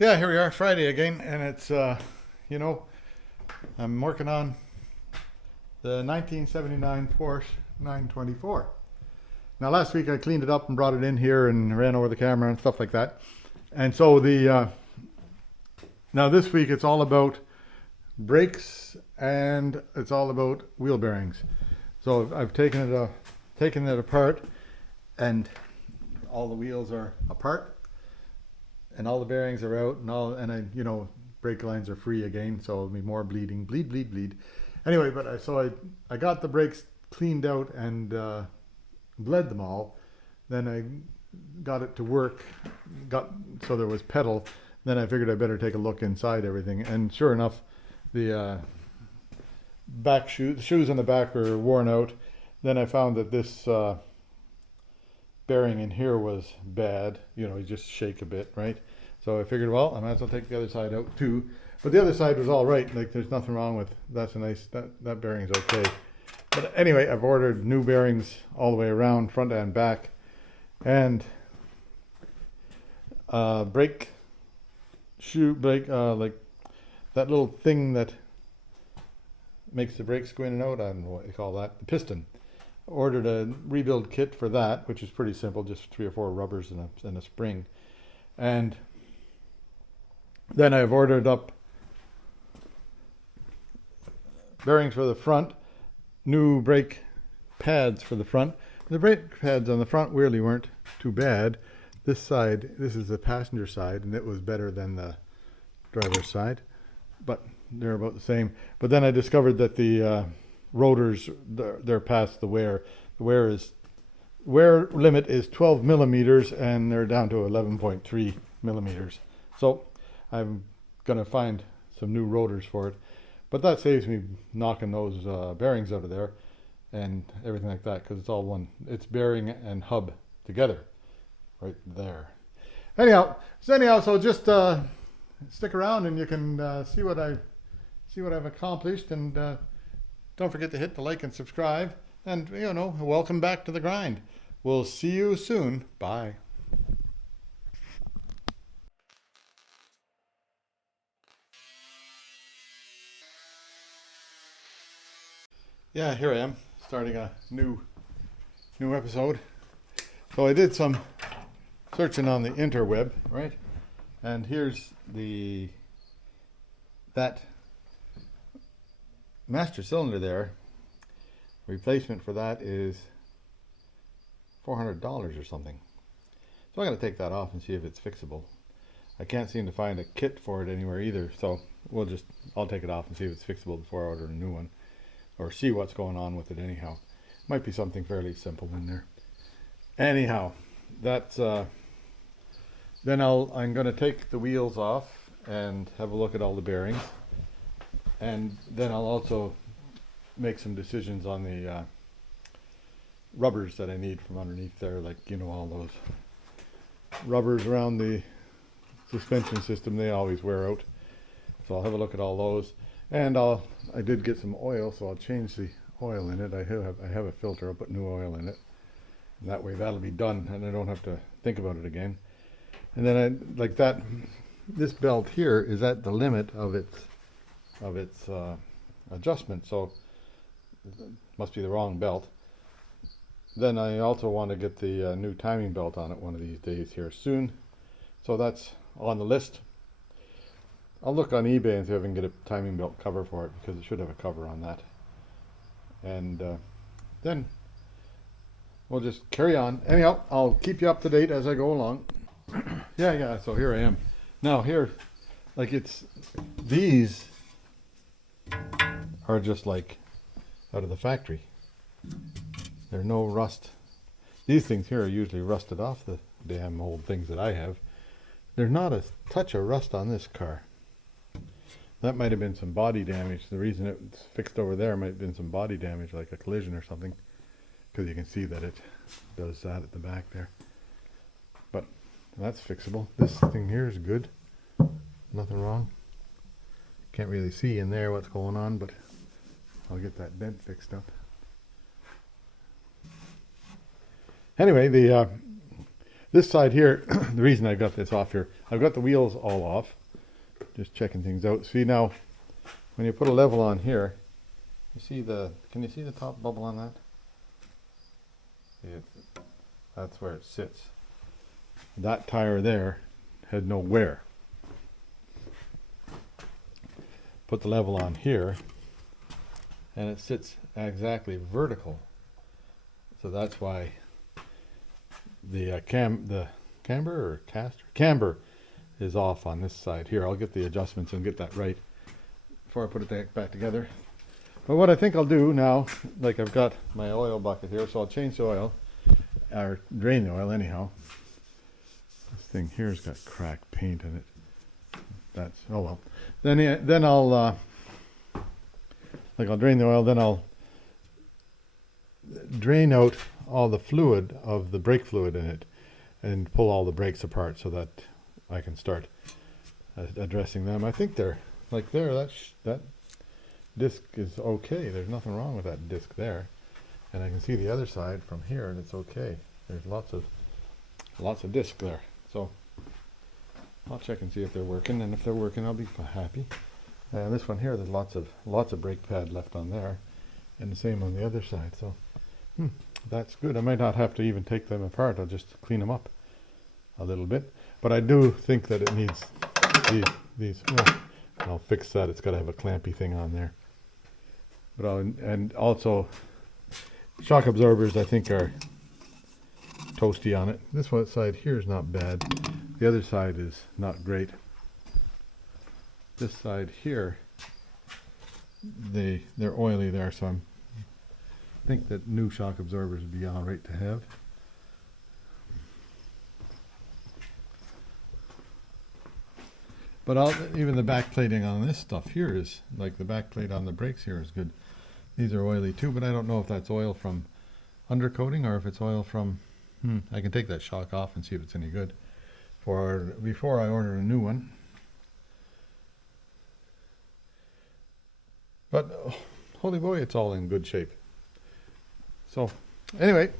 Yeah, here we are, Friday again, and it's, you know, I'm working on the 1979 Porsche 924. Now, last week I cleaned it up and brought it in here and ran over the camera and stuff like that. And so now this week it's all about brakes and it's all about wheel bearings. So I've taken it apart, and all the wheels are apart and all the bearings are out, and brake lines are free again, so it'll be more bleeding, bleed. Anyway, but I got the brakes cleaned out and bled them all. Then I got it to work, so there was pedal. Then I figured I better take a look inside everything, and sure enough, the the shoes on the back are worn out. Then I found that this bearing in here was bad. You just shake a bit, right? So I figured, well, I might as well take the other side out too. But the other side was all right. Like, there's nothing wrong with that bearing's okay. But anyway, I've ordered new bearings all the way around, front and back, and brake like that little thing that makes the brakes go in and out. I don't know what you call that. The piston. Ordered a rebuild kit for that, which is pretty simple, just 3 or 4 rubbers and a spring. And then I've ordered up bearings for the front, new brake pads for the front. The brake pads on the front really weren't too bad. This is the passenger side, and it was better than the driver's side, but they're about the same. But then I discovered that the rotors, they're past the wear. The wear limit is 12 millimeters, and they're down to 11.3 millimeters. So I'm gonna find some new rotors for it, but that saves me knocking those bearings out of there and everything like that, because it's all one. It's bearing and hub together, right there. So just stick around and you can see what I've accomplished, and don't forget to hit the like and subscribe, and welcome back to the grind. We'll see you soon. Bye. Yeah, here I am, starting a new episode. So I did some searching on the interweb, right? And here's that master cylinder there. Replacement for that is $400 or something. So I'm going to take that off and see if it's fixable. I can't seem to find a kit for it anywhere either, so I'll take it off and see if it's fixable before I order a new one, or see what's going on with it anyhow. Might be something fairly simple in there. Anyhow, that's then I'm going to take the wheels off and have a look at all the bearings, and then I'll also make some decisions on the rubbers that I need from underneath there, like all those rubbers around the suspension system. They always wear out, so I'll have a look at all those. And I did get some oil, so I'll change the oil in it. I have a filter. I'll put new oil in it, and that way that'll be done, and I don't have to think about it again. And then this belt here is at the limit of its adjustment, so it must be the wrong belt. Then I also want to get the new timing belt on it one of these days here soon, so that's on the list. I'll look on eBay and see if I can get a timing belt cover for it, because it should have a cover on that. And then we'll just carry on. Anyhow, I'll keep you up to date as I go along. Yeah, so here I am. Now here, these are just like out of the factory. There's no rust. These things here are usually rusted off the damn old things that I have. There's not a touch of rust on this car. That might have been some body damage. The reason it's fixed over there might have been some body damage, like a collision or something, because you can see that it does that at the back there. But that's fixable. This thing here is good. Nothing wrong. Can't really see in there what's going on, but I'll get that dent fixed up. Anyway, This side here, the reason I got this off here, I've got the wheels all off. Just checking things out. See now, when you put a level on here, you see can you see the top bubble on that? That's where it sits. That tire there had no wear. Put the level on here, and it sits exactly vertical. So that's why the camber is off on this side here. I'll get the adjustments and get that right before I put it back together. But what I think I'll do now, like I've got my oil bucket here, so I'll change the oil, or drain the oil anyhow. This thing here's got cracked paint in it. That's, oh well. Then I'll drain the oil, then I'll drain out all the fluid of the brake fluid in it and pull all the brakes apart so that I can start addressing them. I think they're like there, that disc is okay. There's nothing wrong with that disc there. And I can see the other side from here and it's okay. There's lots of disc there. So I'll check and see if they're working, and if they're working I'll be happy. And this one here, there's lots of brake pad left on there, and the same on the other side. So that's good. I might not have to even take them apart. I'll just clean them up a little bit. But I do think that it needs these. Well, I'll fix that. It's got to have a clampy thing on there. But and also shock absorbers I think are toasty on it. This one side here is not bad. The other side is not great. This side here, they're oily there, so I think that new shock absorbers would be all right to have. But even the back plating on this stuff here is, like the back plate on the brakes here is good. These are oily too, but I don't know if that's oil from undercoating or if it's oil from, I can take that shock off and see if it's any good before I order a new one. But holy boy, it's all in good shape. So anyway,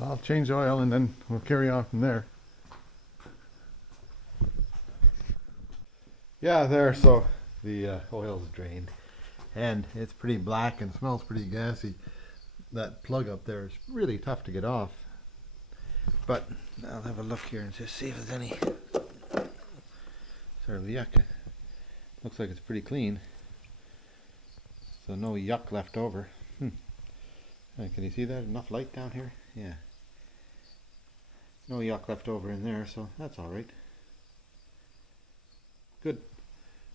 I'll change the oil and then we'll carry on from there. Yeah, there, so the oil's drained and it's pretty black and smells pretty gassy. That plug up there is really tough to get off. But I'll have a look here and just see if there's any sort of yuck. Looks like it's pretty clean. So no yuck left over. Can you see that? Enough light down here? Yeah. No yuck left over in there, so that's all right. Good.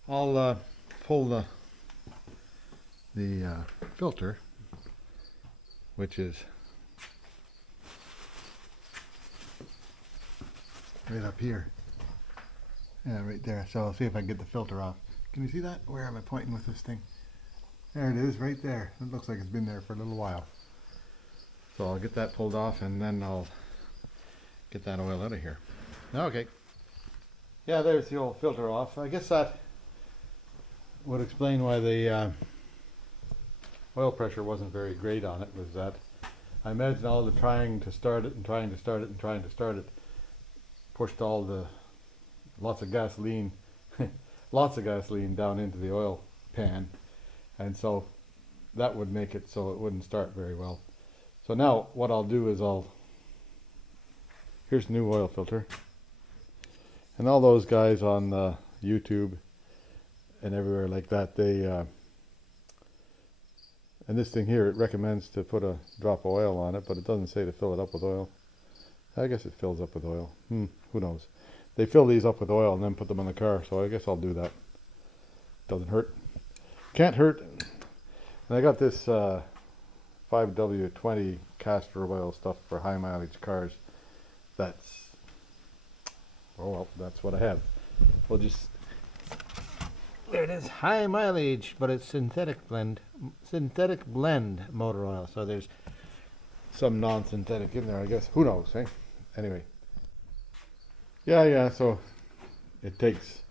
I'll pull the filter, which is right up here. Yeah, right there. So I'll see if I can get the filter off. Can you see that? Where am I pointing with this thing? There it is, right there. It looks like it's been there for a little while. So I'll get that pulled off and then I'll get that oil out of here. Okay. Yeah, there's the old filter off. I guess that would explain why the oil pressure wasn't very great on it, was that I imagine all the trying to start it and trying to start it and trying to start it pushed lots of gasoline down into the oil pan, and so that would make it so it wouldn't start very well. So now what I'll do is here's the new oil filter, and all those guys on YouTube and everywhere like that, and this thing here, it recommends to put a drop of oil on it, but it doesn't say to fill it up with oil. I guess it fills up with oil. Who knows? They fill these up with oil and then put them in the car, so I guess I'll do that. Doesn't hurt. Can't hurt. And I got this 5W20 castor oil stuff for high mileage cars. That's what I have. We'll just, there it is, high mileage, but it's synthetic blend motor oil. So there's some non-synthetic in there, I guess. Who knows, eh? Anyway. Yeah, so it takes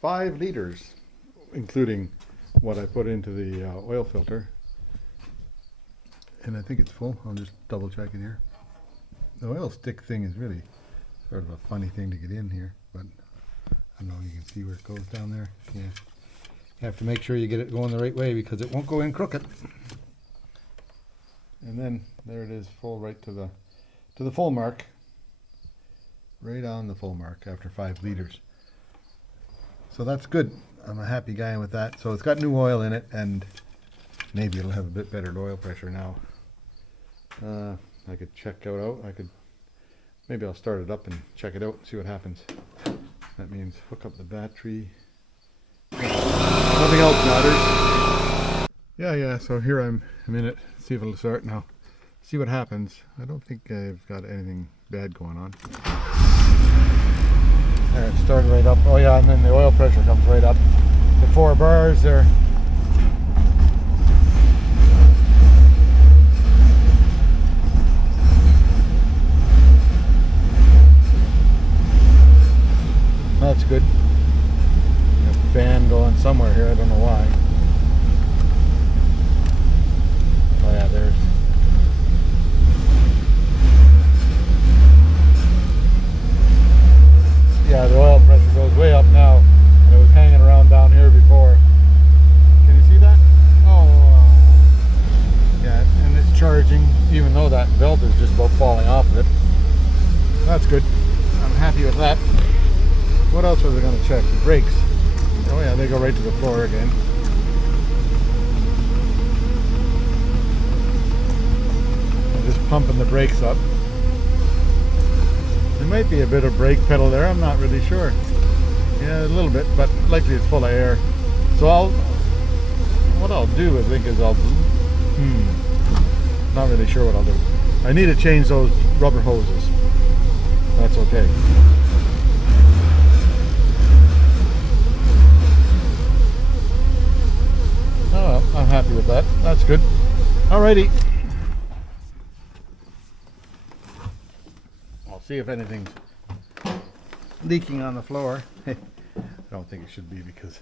5 liters, including what I put into the oil filter. And I think it's full. I'll just double check it here. The oil stick thing is really sort of a funny thing to get in here, but I don't know, you can see where it goes down there. Yeah, you have to make sure you get it going the right way because it won't go in crooked. And then there it is, full right to the full mark. Right on the full mark after 5 liters. So that's good. I'm a happy guy with that. So it's got new oil in it, and maybe it'll have a bit better oil pressure now. I could check it out. Maybe I'll start it up and check it out and see what happens. That means hook up the battery. Nothing else matters. Yeah, so here I'm in it. See if it'll start now. See what happens. I don't think I've got anything bad going on. There, it started right up. Oh yeah, and then the oil pressure comes right up. The 4 bars there. That's good. Got a fan going somewhere here, I don't know why. Oh yeah, there's. Yeah, the oil pressure goes way up now, and it was hanging around down here before. Can you see that? Oh, yeah, and it's charging, even though that belt is just about falling off of it. That's good. I'm happy with that. What else was I going to check? The brakes. Oh yeah, they go right to the floor again. I'm just pumping the brakes up. There might be a bit of brake pedal there, I'm not really sure. Yeah, a little bit, but likely it's full of air. So what I'll do, I think, is not really sure what I'll do. I need to change those rubber hoses. That's okay. Oh well, I'm happy with that. That's good. Alrighty. I'll see if anything's leaking on the floor. I don't think it should be because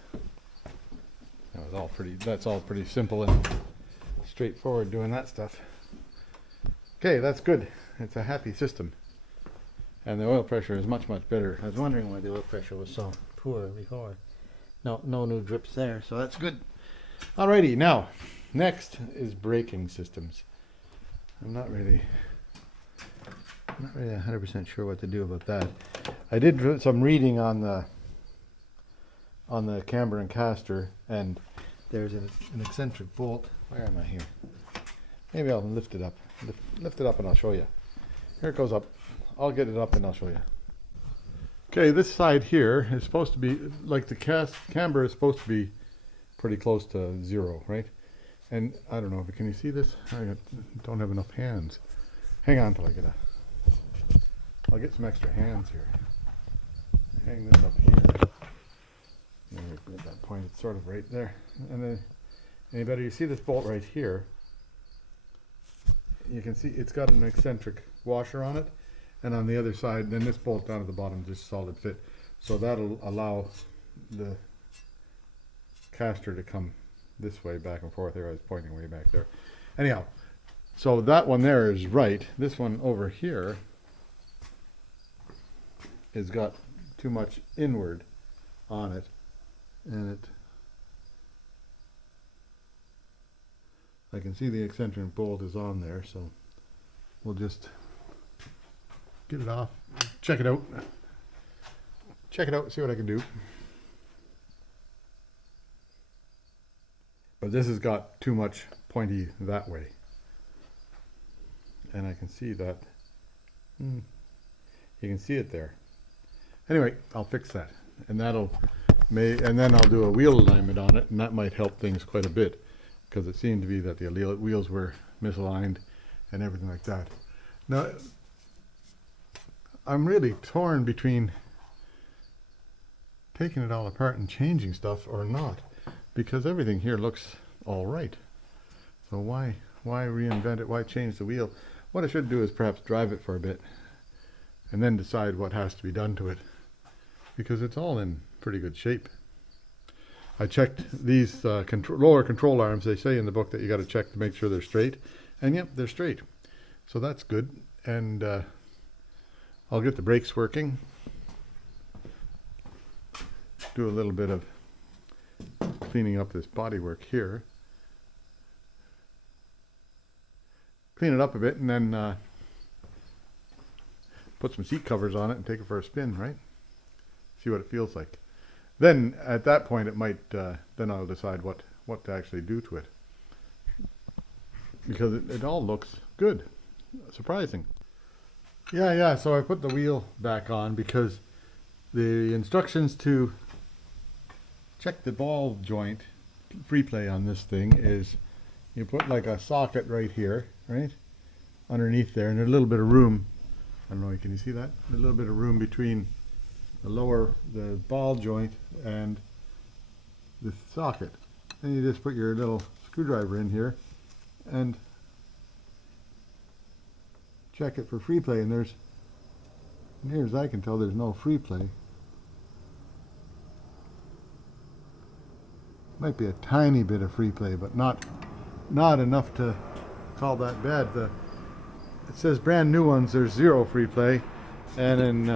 that's all pretty simple and straightforward doing that stuff. Okay, that's good. It's a happy system. And the oil pressure is much, much better. I was wondering why the oil pressure was so poor before. No new drips there, so that's good. Alrighty, now, next is braking systems. I'm not really 100% sure what to do about that. I did some reading on the camber and caster, and there's an eccentric bolt. Where am I here? Maybe I'll lift it up. Lift it up and I'll show you. Here it goes up. I'll get it up and I'll show you. Okay, this side here is supposed to be, like the camber is supposed to be pretty close to 0, right? And I don't know, can you see this? I don't have enough hands. Hang on till I get I'll get some extra hands here. Hang this up here. There, at that point, it's sort of right there. And then, any better, you see this bolt right here. You can see it's got an eccentric washer on it. And on the other side, then this bolt down at the bottom, just solid fit. So that'll allow the caster to come this way, back and forth. There, I was pointing way back there. Anyhow, so that one there is right. This one over here has got too much inward on it, and I can see the eccentric bolt is on there, so we'll just get it off, check it out, see what I can do. But this has got too much pointy that way, and I can see that. You can see it there. Anyway, I'll fix that, and and then I'll do a wheel alignment on it, and that might help things quite a bit, because it seemed to be that the wheels were misaligned and everything like that. Now, I'm really torn between taking it all apart and changing stuff or not, because everything here looks all right. So why reinvent it? Why change the wheel? What I should do is perhaps drive it for a bit and then decide what has to be done to it, because it's all in pretty good shape. I checked these lower control arms. They say in the book that you got to check to make sure they're straight, and yep, they're straight. So that's good. And I'll get the brakes working. Do a little bit of cleaning up this bodywork here. Clean it up a bit and then put some seat covers on it and take it for a spin, right? See what it feels like. Then at that point it might, then I'll decide what to actually do to it. Because it all looks good. Surprising. Yeah, so I put the wheel back on because the instructions to check the ball joint free play on this thing is you put like a socket right here, right? Underneath there, and there's a little bit of room. I don't know, can you see that? A little bit of room between the ball joint and the socket. And you just put your little screwdriver in here and check it for free play, and there's, near as I can tell, there's no free play. Might be a tiny bit of free play, but not enough to call that bad. It says brand new ones, there's 0 free play, and in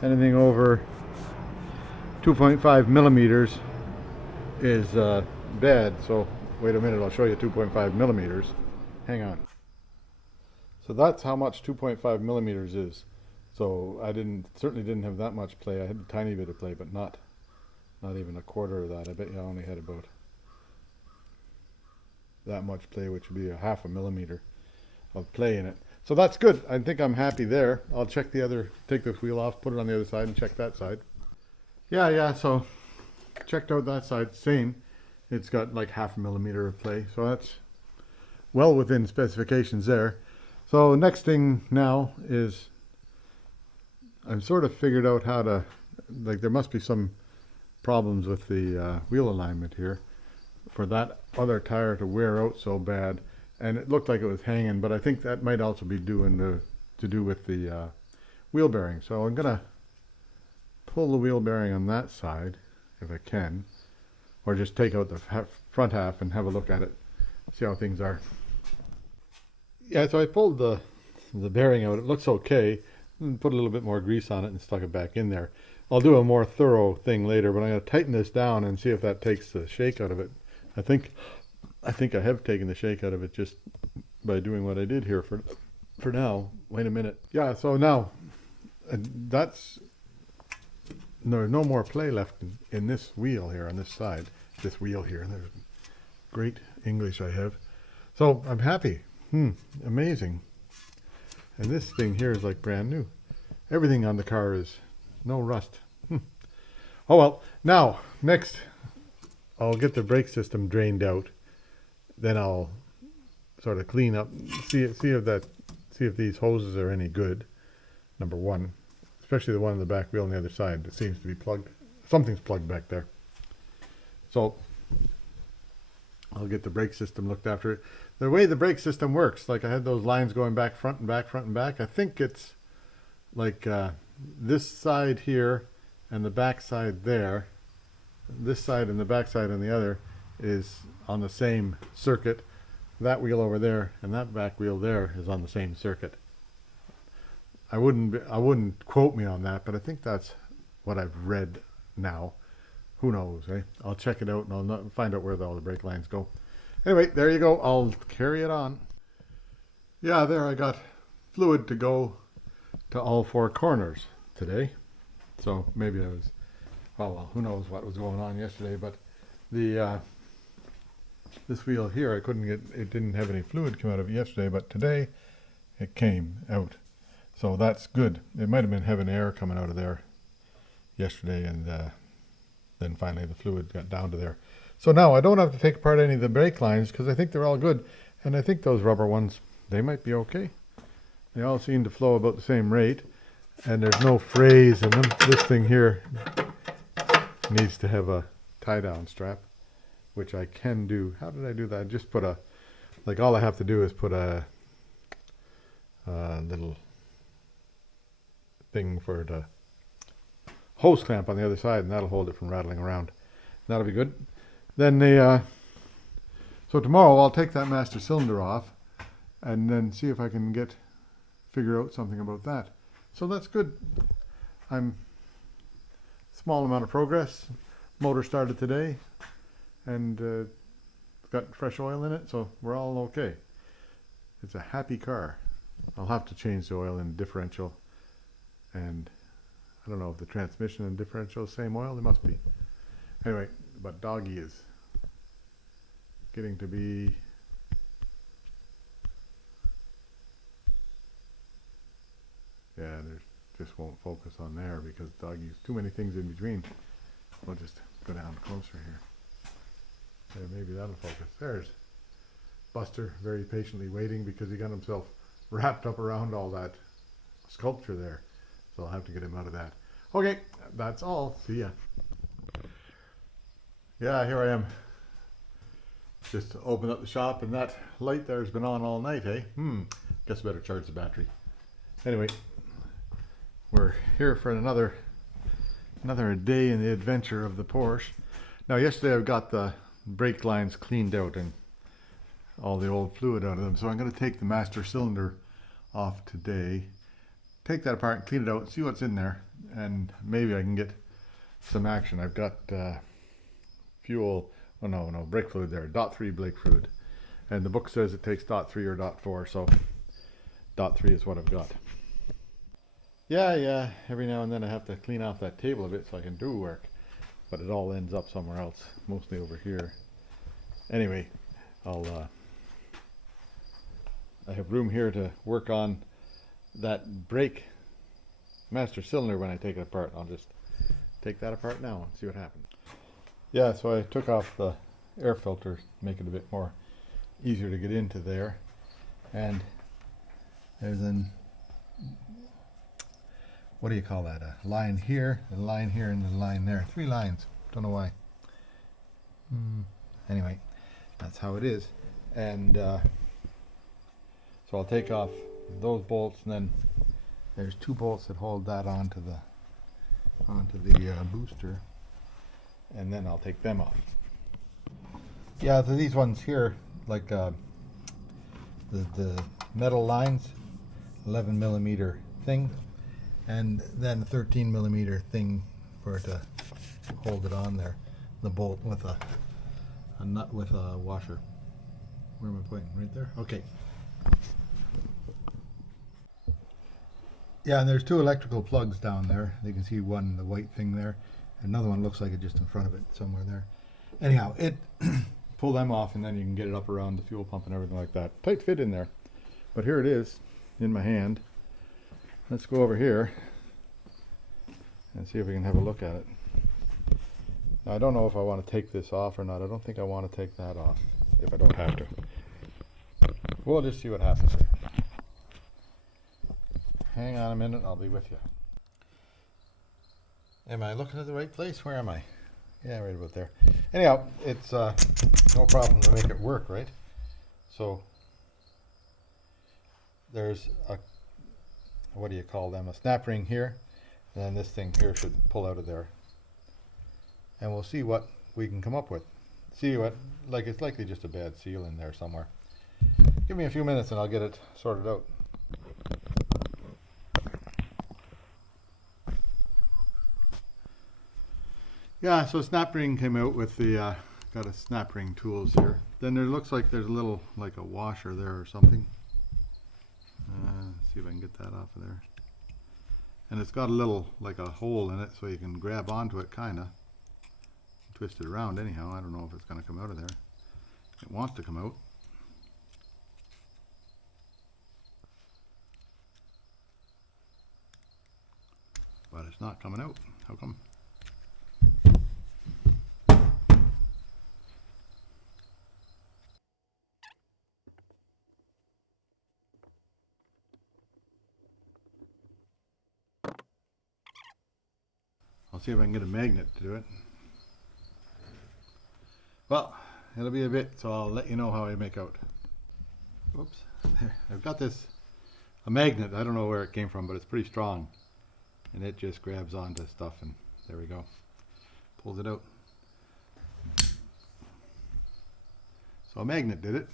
anything over 2.5 millimeters is bad. So wait a minute, I'll show you 2.5 millimeters. Hang on. So that's how much 2.5 millimeters is. So I certainly didn't have that much play. I had a tiny bit of play, but not even a quarter of that. I bet you I only had about that much play, which would be a half a millimeter of play in it. So that's good. I think I'm happy there. I'll check take this wheel off, put it on the other side, and check that side. Yeah, so checked out that side, same. It's got like half a millimeter of play, so that's well within specifications there. So next thing now is I've sort of figured out how to, like, there must be some problems with the wheel alignment here for that other tire to wear out so bad, and it looked like it was hanging, but I think that might also be to do with the wheel bearing. So I'm gonna pull the wheel bearing on that side if I can, or just take out the front half and have a look at it, see how things are. Yeah, so I pulled the bearing out. It looks okay. Put a little bit more grease on it and stuck it back in there. I'll do a more thorough thing later, but I'm going to tighten this down and see if that takes the shake out of it. I think I have taken the shake out of it just by doing what I did here for now. Wait a minute. Yeah, so now there's no more play left in this wheel here on this side. This wheel here. There's great English I have. So I'm happy. Amazing. And this thing here is like brand new. Everything on the car is no rust. Oh well. Now, next I'll get the brake system drained out. Then I'll sort of clean up, see if these hoses are any good. Number one, especially the one on the back wheel on the other side. It seems to be plugged. Something's plugged back there. So I'll get the brake system looked after. The way the brake system works, like I had those lines going back, front and back, front and back. I think it's like this side here and the back side there. This side and the back side on the other is on the same circuit. That wheel over there and that back wheel there is on the same circuit. I wouldn't quote me on that, but I think that's what I've read now. Who knows, eh? I'll check it out and I'll find out where all the brake lines go. Anyway, there you go. I'll carry it on. Yeah, there I got fluid to go to all 4 corners today. So maybe I was, oh well, who knows what was going on yesterday, but the this wheel here, I couldn't get, it didn't have any fluid come out of it yesterday, but today it came out. So that's good. It might have been having air coming out of there yesterday, and then finally the fluid got down to there. So now I don't have to take apart any of the brake lines because I think they're all good. And I think those rubber ones, they might be okay. They all seem to flow about the same rate. And there's no frays in them. This thing here needs to have a tie-down strap, which I can do. How did I do that? Just put like all I have to do is put a little thing for the hose clamp on the other side, and that'll hold it from rattling around. That'll be good. Then so tomorrow I'll take that master cylinder off and then see if I can get figure out something about that. So that's good. I'm small amount of progress. Motor started today, and it's got fresh oil in it, so we're all okay. It's a happy car. I'll have to change the oil in the differential, and I don't know if the transmission and differential is the same oil. They must be. Anyway, but doggy is getting to be there's just won't focus on there because doggy's too many things in between. We'll just go down closer here. Yeah, maybe that'll focus. There's Buster very patiently waiting because he got himself wrapped up around all that sculpture there. So I'll have to get him out of that. Okay, that's all. See ya. Yeah, here I am. Just opened up the shop and that light there's been on all night, eh? Guess I better charge the battery. Anyway, we're here for another day in the adventure of the Porsche. Now yesterday I got the brake lines cleaned out and all the old fluid out of them. So I'm going to take the master cylinder off today, take that apart and clean it out, see what's in there, and maybe I can get some action. I've got brake fluid there, .3 brake fluid. And the book says it takes .3 or .4, so .3 is what I've got. Yeah, every now and then I have to clean off that table a bit so I can do work, but it all ends up somewhere else, mostly over here. Anyway, I have room here to work on that brake master cylinder when I take it apart. I'll just take that apart now and see what happens. Yeah, so I took off the air filter to make it a bit more easier to get into there, and there's what do you call that? A line here, a line here, and a line there. 3 lines. Don't know why. Anyway, that's how it is. And so I'll take off those bolts, and then there's 2 bolts that hold that onto the booster, and then I'll take them off. Yeah, so these ones here, like the metal lines, 11 millimeter thing, and then a 13 millimeter thing for it to hold it on there. The bolt with a nut with a washer. Where am I pointing? Right there? Okay. Yeah, and there's 2 electrical plugs down there. You can see one, the white thing there. Another one looks like it just in front of it, somewhere there. Anyhow, pull them off and then you can get it up around the fuel pump and everything like that. Tight fit in there. But here it is in my hand. Let's go over here and see if we can have a look at it. Now, I don't know if I want to take this off or not. I don't think I want to take that off if I don't have to. We'll just see what happens here. Hang on a minute, I'll be with you. Am I looking at the right place? Where am I? Yeah, right about there. Anyhow, it's no problem to make it work, right? So there's a, what do you call them? A snap ring here, and then this thing here should pull out of there. And we'll see what we can come up with. See what, like it's likely just a bad seal in there somewhere. Give me a few minutes and I'll get it sorted out. Yeah, so snap ring came out with the, got a snap ring tools here. Then there looks like there's a little, like a washer there or something. See if I can get that off of there. And it's got a little, like a hole in it so you can grab onto it kinda. Twist it around anyhow. I don't know if it's gonna come out of there. It wants to come out. But it's not coming out. How come? I'll see if I can get a magnet to do it. Well, it'll be a bit, so I'll let you know how I make out. Oops. There. I've got this, a magnet. I don't know where it came from, but it's pretty strong. And it just grabs onto stuff, and there we go. Pulls it out. So a magnet did it.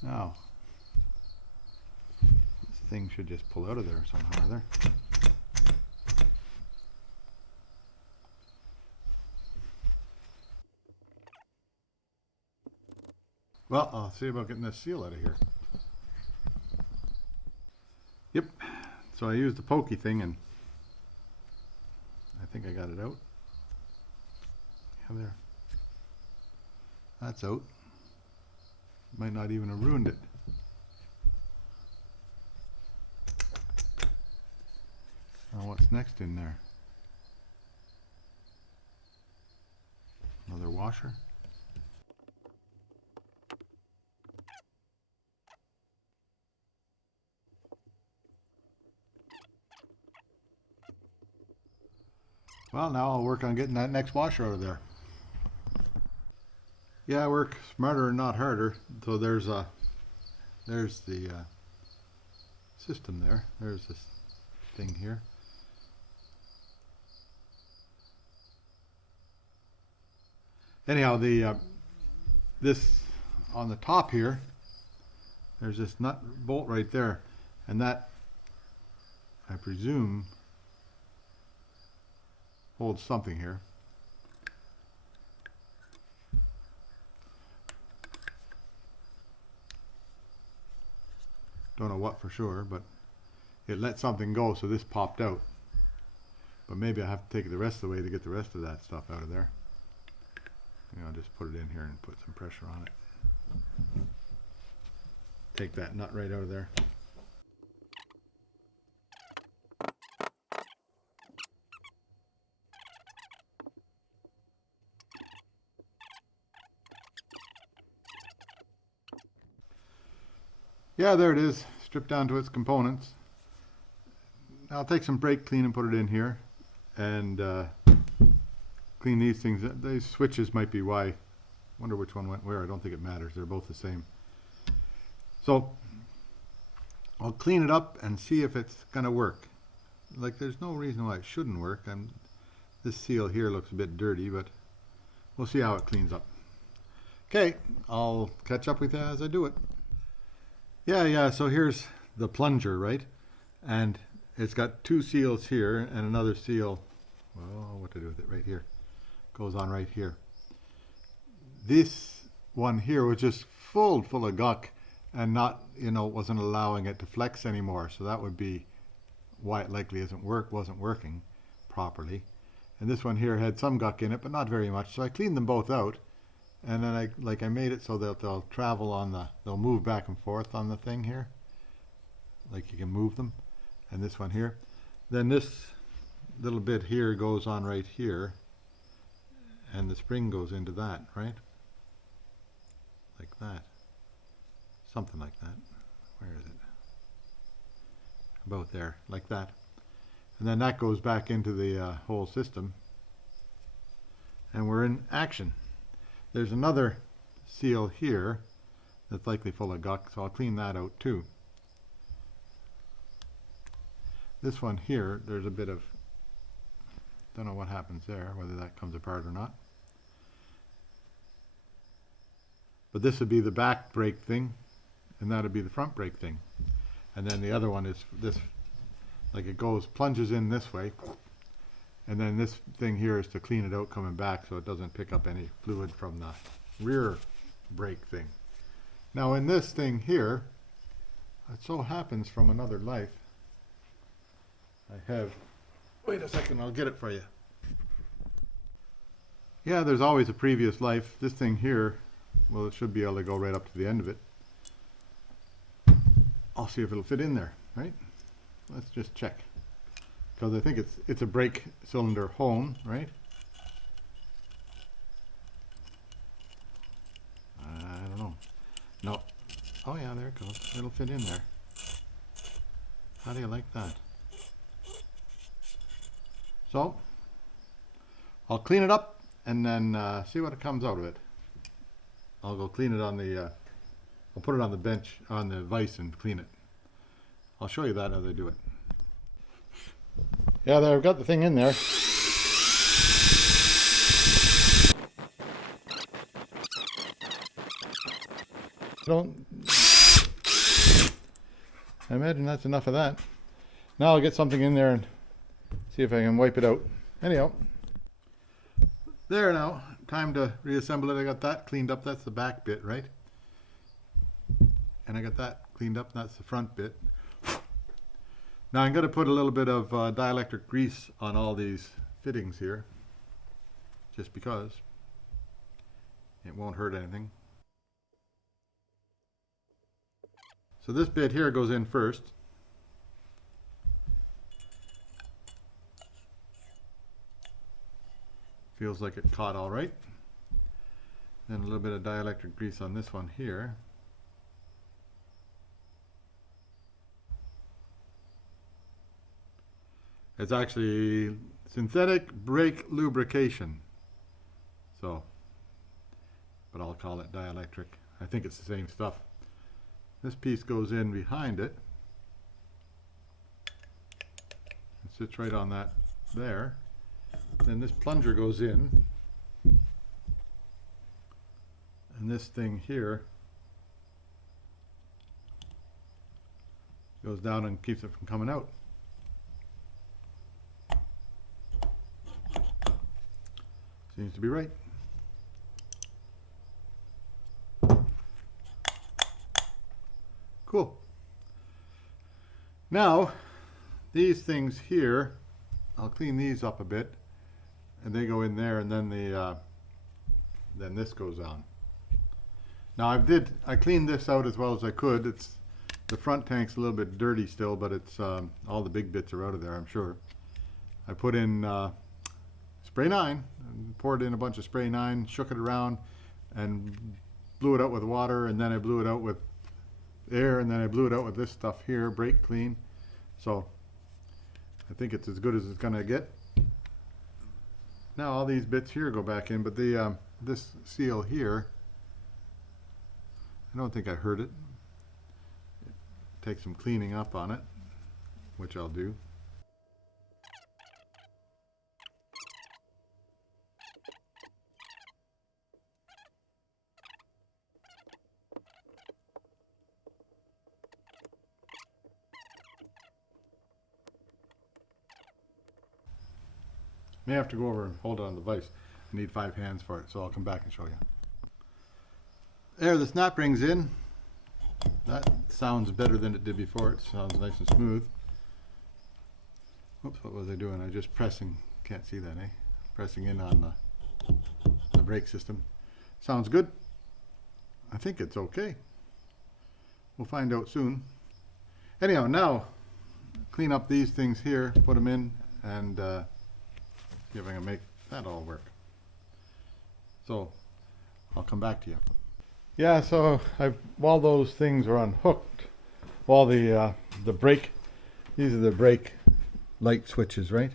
Now, thing should just pull out of there somehow or other. Well, I'll see about getting this seal out of here. Yep, so I used the pokey thing and I think I got it out. Yeah, there. That's out. Might not even have ruined it. Now what's next in there? Another washer. Well, now I'll work on getting that next washer out of there. Yeah, I work smarter and not harder. So there's the system there. There's this thing here. Anyhow, this on the top here, there's this nut bolt right there, and that, I presume, holds something here. Don't know what for sure, but it let something go, so this popped out. But maybe I have to take it the rest of the way to get the rest of that stuff out of there. I'll just put it in here and put some pressure on it. Take that nut right out of there. Yeah, there it is, stripped down to its components. Now I'll take some brake clean and put it in here and clean these things. These switches might be why. Wonder which one went where. I don't think it matters. They're both the same. So I'll clean it up and see if it's gonna work. Like, there's no reason why it shouldn't work. This seal here looks a bit dirty, but we'll see how it cleans up. Okay, I'll catch up with you as I do it. Yeah, so here's the plunger, right? And it's got two seals here and another seal, well, what to do with it, right here. Goes on right here. This one here was just full of gunk and not, wasn't allowing it to flex anymore. So that would be why it likely wasn't working properly. And this one here had some gunk in it, but not very much. So I cleaned them both out. And then I made it so that they'll travel on they'll move back and forth on the thing here. Like you can move them. And this one here. Then this little bit here goes on right here. And the spring goes into that, right? Like that. Something like that. Where is it? About there, like that. And then that goes back into the whole system. And we're in action. There's another seal here that's likely full of gunk, so I'll clean that out too. This one here, there's a bit of, don't know what happens there, whether that comes apart or not. But this would be the back brake thing, and that would be the front brake thing. And then the other one is this, like it plunges in this way. And then this thing here is to clean it out coming back so it doesn't pick up any fluid from the rear brake thing. Now in this thing here, it so happens from another life, I have, wait a second, I'll get it for you. Yeah, there's always a previous life. This thing here, well, it should be able to go right up to the end of it. I'll see if it'll fit in there, right? Let's just check. Because I think it's a brake cylinder hone, right? I don't know. No. Oh yeah, there it goes. It'll fit in there. How do you like that? So, I'll clean it up and then see what comes out of it. I'll go clean it on I'll put it on the bench, on the vise and clean it. I'll show you that as I do it. Yeah, there, I've got the thing in there. I imagine that's enough of that. Now I'll get something in there and see if I can wipe it out. Anyhow, there now. Time to reassemble it. I got that cleaned up. That's the back bit, right? And I got that cleaned up. That's the front bit. Now I'm going to put a little bit of dielectric grease on all these fittings here, just because it won't hurt anything. So this bit here goes in first. Feels like it caught all right. Then a little bit of dielectric grease on this one here. It's actually synthetic brake lubrication. So, but I'll call it dielectric. I think it's the same stuff. This piece goes in behind it. It sits right on that there. Then this plunger goes in. And this thing here goes down and keeps it from coming out. Seems to be right. Cool. Now, these things here, I'll clean these up a bit, and they go in there, and then then this goes on. Now I cleaned this out as well as I could. It's the front tank's a little bit dirty still, but it's all the big bits are out of there, I'm sure. I put in spray 9, and poured in a bunch of spray 9, shook it around, and blew it out with water, and then I blew it out with air, and then I blew it out with this stuff here, brake clean. So I think it's as good as it's gonna get. Now all these bits here go back in, but the this seal here, I don't think I hurt it. Take some cleaning up on it, which I'll do. May have to go over and hold it on the vise. I need 5 hands for it, so I'll come back and show you. There, the snap ring's in. That sounds better than it did before. It sounds nice and smooth. Oops, what was I doing? I was just pressing. Can't see that, eh? Pressing in on the brake system. Sounds good. I think it's okay. We'll find out soon. Anyhow, now clean up these things here, put them in, and see if I can make that all work. So I'll come back to you. Yeah, so while those things are unhooked, while the brake, these are the brake light switches, right?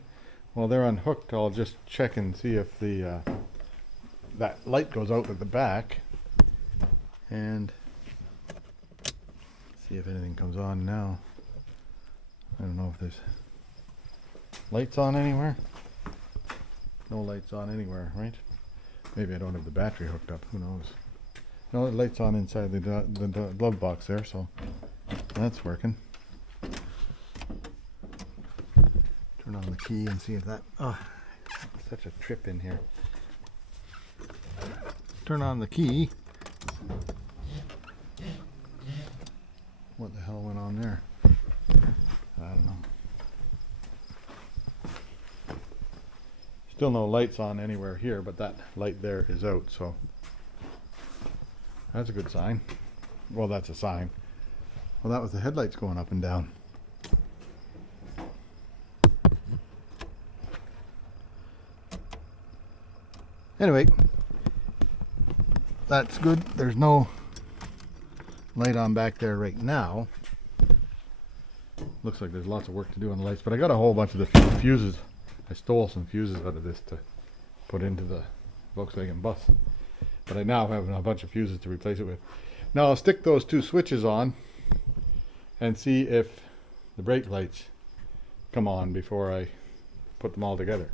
While they're unhooked, I'll just check and see if the that light goes out at the back, and see if anything comes on now. I don't know if there's lights on anywhere. No lights on anywhere, right? Maybe I don't have the battery hooked up, who knows. No, the light's on inside the glove box there, so that's working. Turn on the key and see if that, oh, such a trip in here. Turn on the key. What the hell went on there? I don't know. Still no lights on anywhere here, but that light there is out, so that's a good sign. Well, that's a sign. Well, that was the headlights going up and down. Anyway, that's good. There's no light on back there right now. Looks like there's lots of work to do on the lights, but I got a whole bunch of the fuses. I stole some fuses out of this to put into the Volkswagen bus. But I now have a bunch of fuses to replace it with. Now I'll stick those 2 switches on and see if the brake lights come on before I put them all together.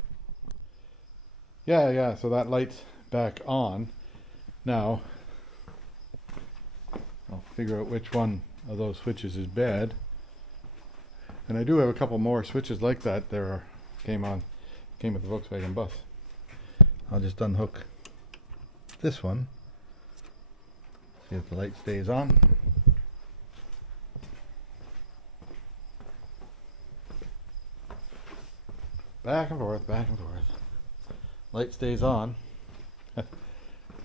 Yeah, so that light's back on. Now I'll figure out which one of those switches is bad. And I do have a couple more switches like that. Came with the Volkswagen bus. I'll just unhook this one. See if the light stays on. Back and forth, back and forth. Light stays on.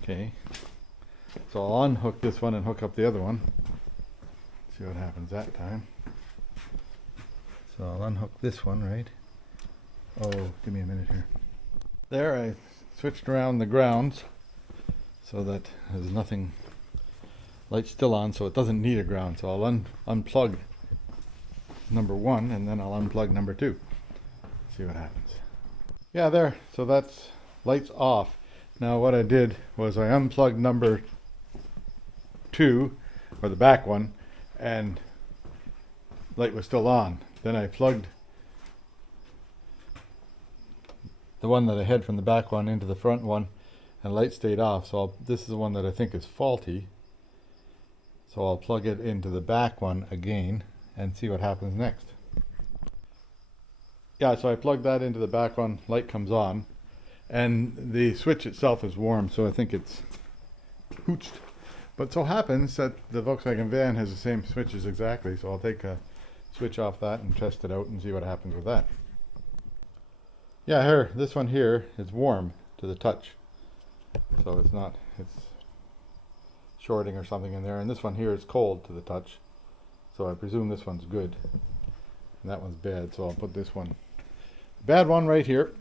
Okay. So I'll unhook this one and hook up the other one. See what happens that time. So I'll unhook this one, right? Oh, give me a minute here. There, I switched around the grounds so that there's nothing. Light's still on, so it doesn't need a ground. So I'll unplug number 1 and then I'll unplug number 2. See what happens. Yeah, there. So that's lights off. Now what I did was I unplugged number 2, or the back one, and light was still on. Then I plugged the one that I had from the back one into the front one, and light stayed off. So this is the one that I think is faulty. So I'll plug it into the back one again and see what happens next. Yeah, so I plugged that into the back one, light comes on, and the switch itself is warm, so I think it's hooched. But so happens that the Volkswagen van has the same switches exactly, so I'll take a switch off that and test it out and see what happens with that. Yeah, here, this one here is warm to the touch, so it's shorting or something in there, and this one here is cold to the touch, so I presume this one's good and that one's bad, so I'll put this one, bad one, right here.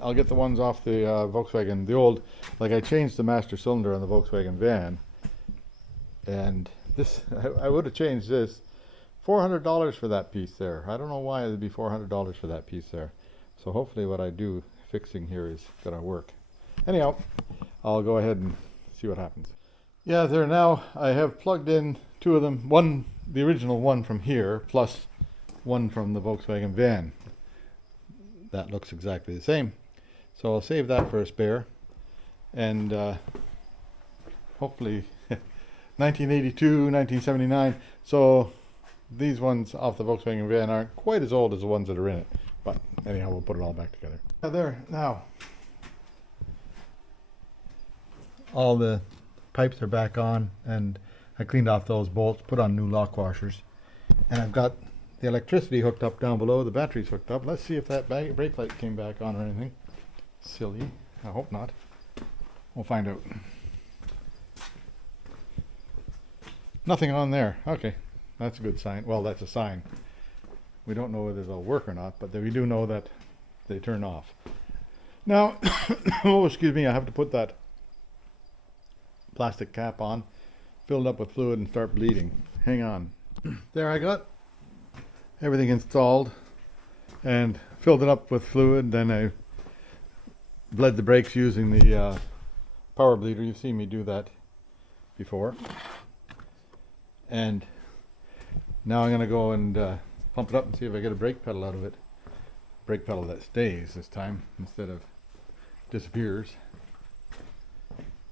I'll get the ones off the Volkswagen, the old, like I changed the master cylinder on the Volkswagen van, and this, I would have changed this, $400 for that piece there. I don't know why it'd be $400 for that piece there. So hopefully what I do fixing here is gonna work. Anyhow, I'll go ahead and see what happens. Yeah, there now I have plugged in 2 of them, one, the original one from here, plus one from the Volkswagen van. That looks exactly the same. So I'll save that for a spare. And hopefully 1982, 1979. So these ones off the Volkswagen van aren't quite as old as the ones that are in it. But anyhow, we'll put it all back together. There, now. All the pipes are back on, and I cleaned off those bolts, put on new lock washers. And I've got the electricity hooked up down below, the battery's hooked up. Let's see if that brake light came back on or anything. Silly. I hope not. We'll find out. Nothing on there. Okay. That's a good sign. Well, that's a sign. We don't know whether they'll work or not, but we do know that they turn off. Now, oh, excuse me, I have to put that plastic cap on, fill it up with fluid and start bleeding. Hang on. There, I got everything installed and filled it up with fluid. Then I bled the brakes using the power bleeder. You've seen me do that before. And now I'm going to go and pump it up and see if I get a brake pedal out of it. Brake pedal that stays this time instead of disappears.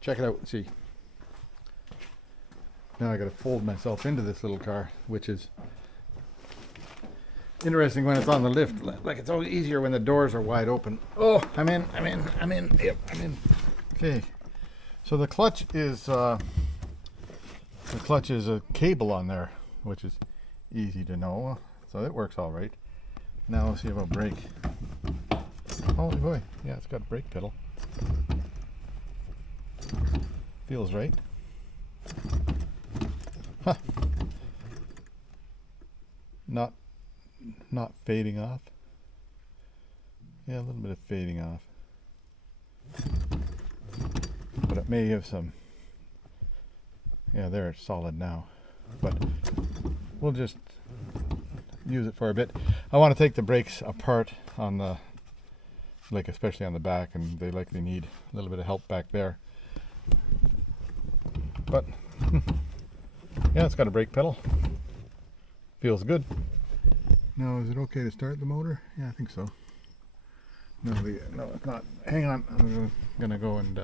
Check it out and see. Now I got to fold myself into this little car, which is interesting when it's on the lift. Like, it's always easier when the doors are wide open. Oh, I'm in. Yep, I'm in. Okay. So the clutch is a cable on there, which is easy to know. So it works all right. Now let's see about brake. Oh boy, yeah, it's got a brake pedal. Feels right. Huh. Not fading off. Yeah, a little bit of fading off. But it may have some. Yeah, there, it's solid now. But we'll just use it for a bit. I want to take the brakes apart on the, like especially on the back, and they likely need a little bit of help back there. But yeah, it's got a brake pedal. Feels good. Now, is it okay to start the motor? Yeah, I think so. No, it's not. Hang on, I'm gonna go and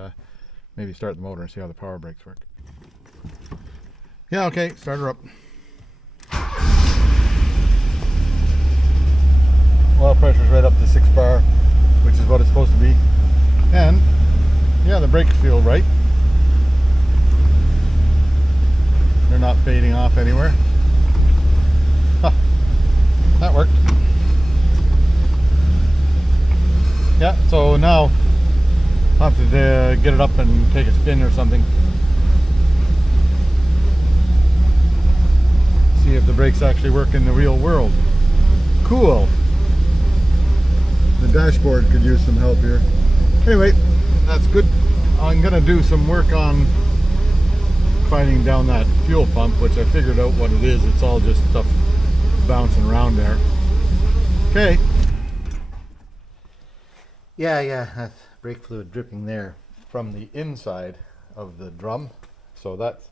maybe start the motor and see how the power brakes work. Yeah, okay, start her up. Oil pressure's right up to 6 bar, which is what it's supposed to be. And yeah, the brakes feel right. They're not fading off anywhere. Huh, that worked. Yeah, so now I'll have to get it up and take a spin or something. See if the brakes actually work in the real world. Cool. The dashboard could use some help here. Anyway, that's good. I'm gonna do some work on finding down that fuel pump, which I figured out what it is. It's all just stuff bouncing around there. Okay. Yeah, that's brake fluid dripping there from the inside of the drum. So that's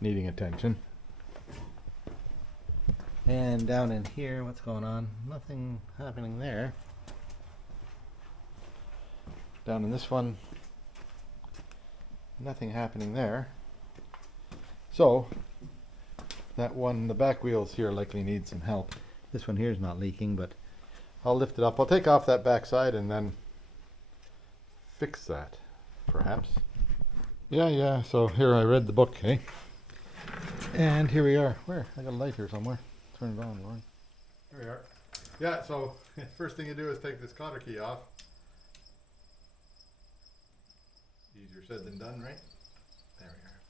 needing attention. And down in here, what's going on? Nothing happening there. Down in this one, nothing happening there. So that one, the back wheels here likely need some help. This one here is not leaking, but I'll lift it up. I'll take off that back side and then fix that, perhaps. Yeah, so here I read the book, eh? And here we are. Where? I got a light here somewhere. Turn it on, Lauren. Here we are. Yeah, so first thing you do is take this cotter key off. Easier said than done, right? There we are.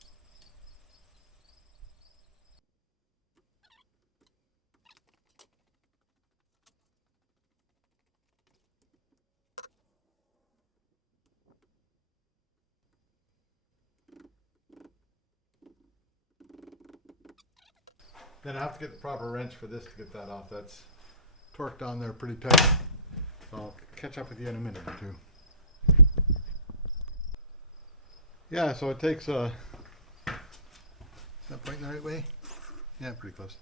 Then I have to get the proper wrench for this to get that off. That's torqued on there pretty tight. I'll catch up with you in a minute or two. Yeah, so it takes is that pointing the right way? Yeah, pretty close.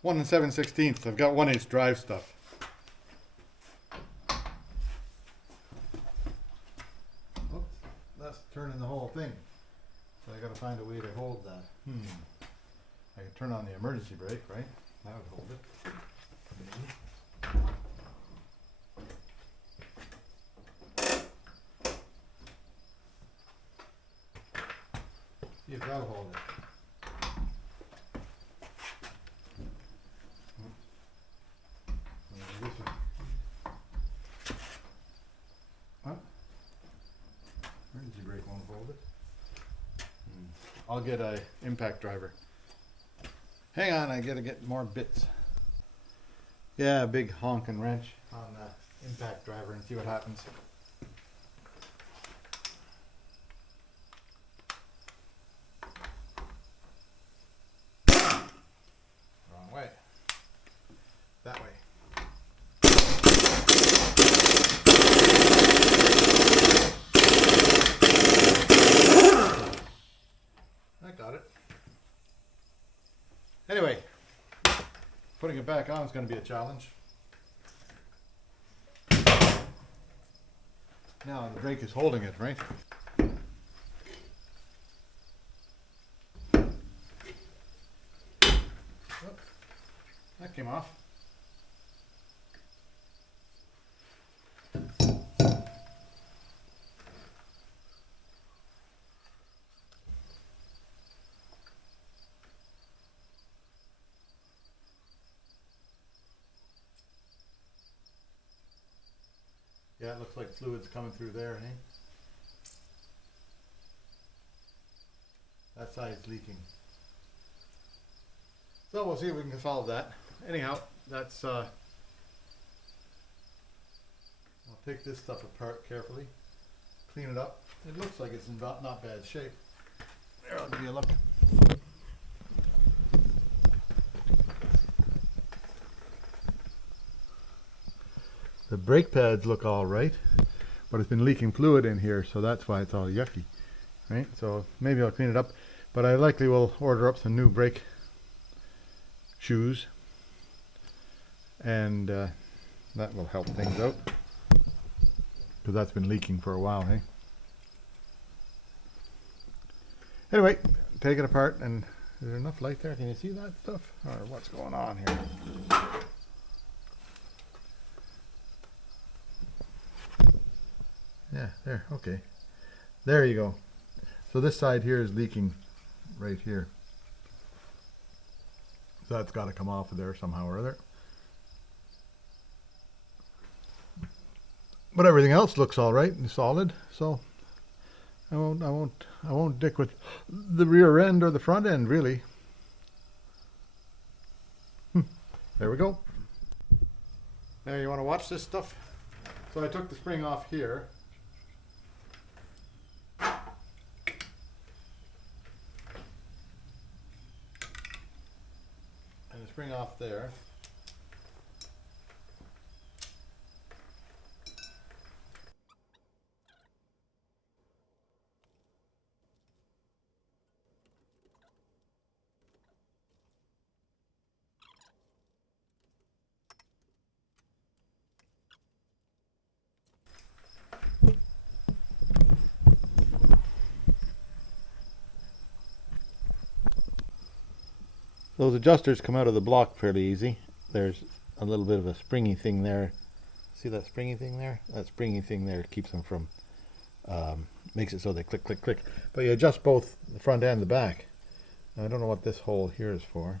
1 7/16. I've got 1/8 drive stuff. Oops, that's turning the whole thing. So I gotta find a way to hold that. I can turn on the emergency brake, right? That would hold it. Maybe. See if that'll hold it. Huh? Emergency brake won't hold it. I'll get a impact driver. Hang on, I gotta get more bits. Yeah, a big honking wrench on the impact driver and see what happens. Wrong way. That way. I got it. Anyway, putting it back on is going to be a challenge. Now the brake is holding it, right? Oh, that came off. Yeah, it looks like fluid's coming through there, hey? That side's leaking. So we'll see if we can solve that. Anyhow, that's I'll take this stuff apart carefully, clean it up. It looks like it's in not bad shape. There, I'll give you a look. The brake pads look all right, but it's been leaking fluid in here, so that's why it's all yucky, right? So maybe I'll clean it up, but I likely will order up some new brake shoes, and that will help things out, because that's been leaking for a while, hey? Anyway, take it apart, and is there enough light there? Can you see that stuff? Or what's going on here? Yeah, there, okay. There you go. So this side here is leaking right here. So that's got to come off of there somehow or other. But everything else looks all right and solid, so I won't dick with the rear end or the front end really. There we go. Now you want to watch this stuff? So I took the spring off here. And the spring off there. Those adjusters come out of the block fairly easy. There's a little bit of a springy thing there. See that springy thing there? That springy thing there keeps them from, makes it so they click, click, click. But you adjust both the front and the back. Now, I don't know what this hole here is for,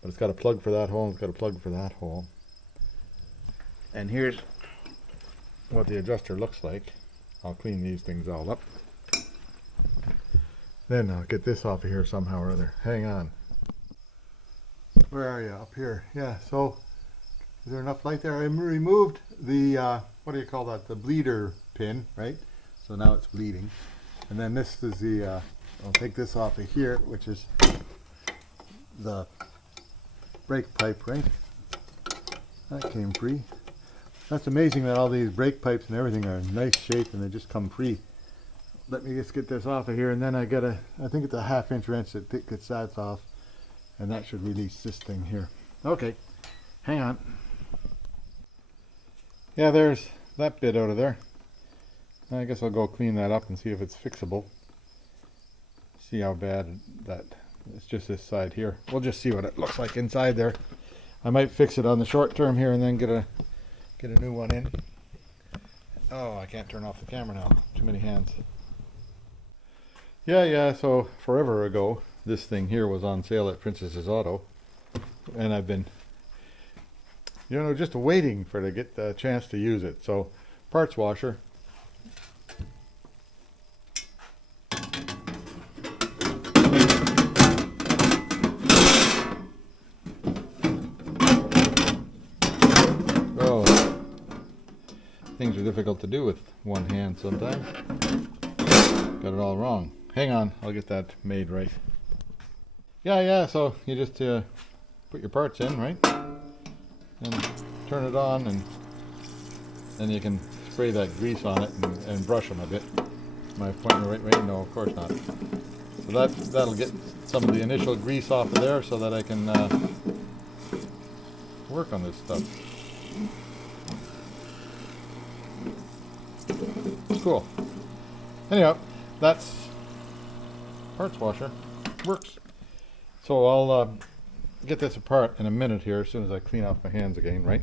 but it's got a plug for that hole and it's got a plug for that hole. And here's what the adjuster looks like. I'll clean these things all up. Then I'll get this off of here somehow or other. Hang on. Where are you? Up here. Yeah, so is there enough light there? I removed the, what do you call that? The bleeder pin, right? So now it's bleeding. And then this is the, I'll take this off of here, which is the brake pipe, right? That came free. That's amazing that all these brake pipes and everything are in nice shape and they just come free. Let me just get this off of here, and then I get a, I think it's a 1/2 inch wrench that gets that off. And that should release this thing here. Okay, hang on. Yeah, there's that bit out of there. I guess I'll go clean that up and see if it's fixable. See how bad that, it's just this side here. We'll just see what it looks like inside there. I might fix it on the short term here and then get a new one in. Oh, I can't turn off the camera now. Too many hands. Yeah, so forever ago, this thing here was on sale at Princess's Auto, and I've been, just waiting for to get the chance to use it. So, parts washer. Oh, things are difficult to do with one hand sometimes. Got it all wrong. Hang on, I'll get that made right. Yeah, so you just put your parts in, right? And turn it on, and then you can spray that grease on it and brush them a bit. Am I pointing the right way? No, of course not. So that'll get some of the initial grease off of there so that I can work on this stuff. Cool. Anyhow, that's parts washer. Works. So I'll get this apart in a minute here as soon as I clean off my hands again, right?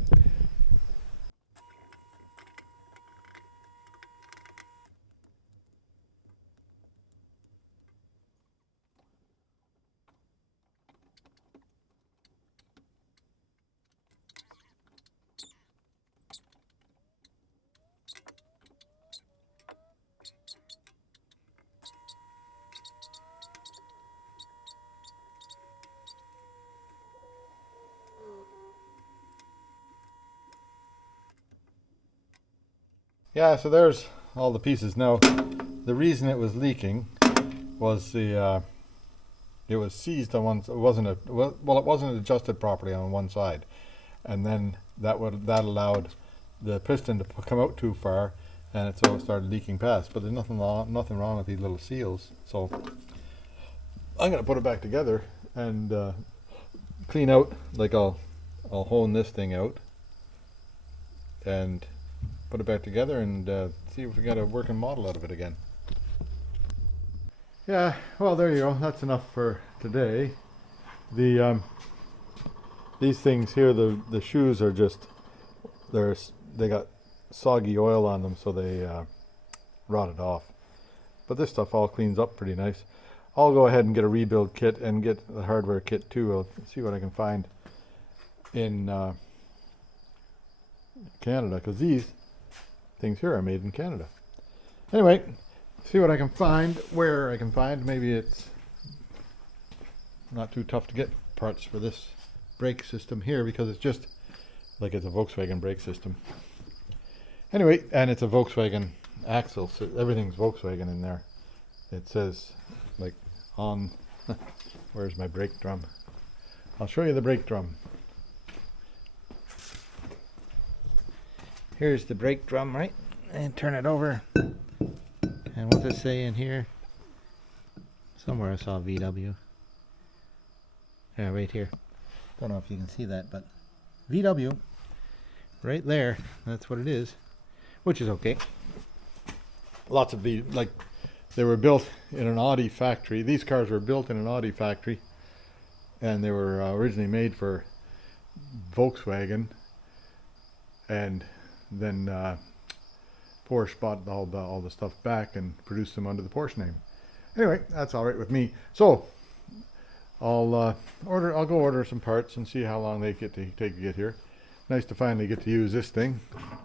Yeah, so there's all the pieces. Now, the reason it was leaking was it was seized on one. It wasn't it wasn't adjusted properly on one side, and then that allowed the piston to come out too far, and so it started leaking past. But there's nothing wrong with these little seals. So I'm gonna put it back together and clean out. Like I'll hone this thing out and put it back together and see if we got a working model out of it again. Yeah, well, there you go. That's enough for today. The these things here, the shoes are just they got soggy oil on them, so rotted off. But this stuff all cleans up pretty nice. I'll go ahead and get a rebuild kit and get the hardware kit too. I'll see what I can find in Canada, because these things here are made in Canada. Anyway, see what I can find, where I can find. Maybe it's not too tough to get parts for this brake system here, because it's just like it's a Volkswagen brake system. Anyway, and it's a Volkswagen axle, so everything's Volkswagen in there. It says, like, on, where's my brake drum? I'll show you the brake drum. Here's the brake drum, right? And turn it over. And what's it say in here? Somewhere I saw VW. Yeah, right here. Don't know if you can see that, but VW, right there. That's what it is, which is okay. Lots of the, like, they were built in an Audi factory. These cars were built in an Audi factory, and they were originally made for Volkswagen, and then Porsche bought all the stuff back and produced them under the Porsche name. Anyway, that's all right with me. So I'll go order some parts and see how long they take to get here. Nice to finally get to use this thing,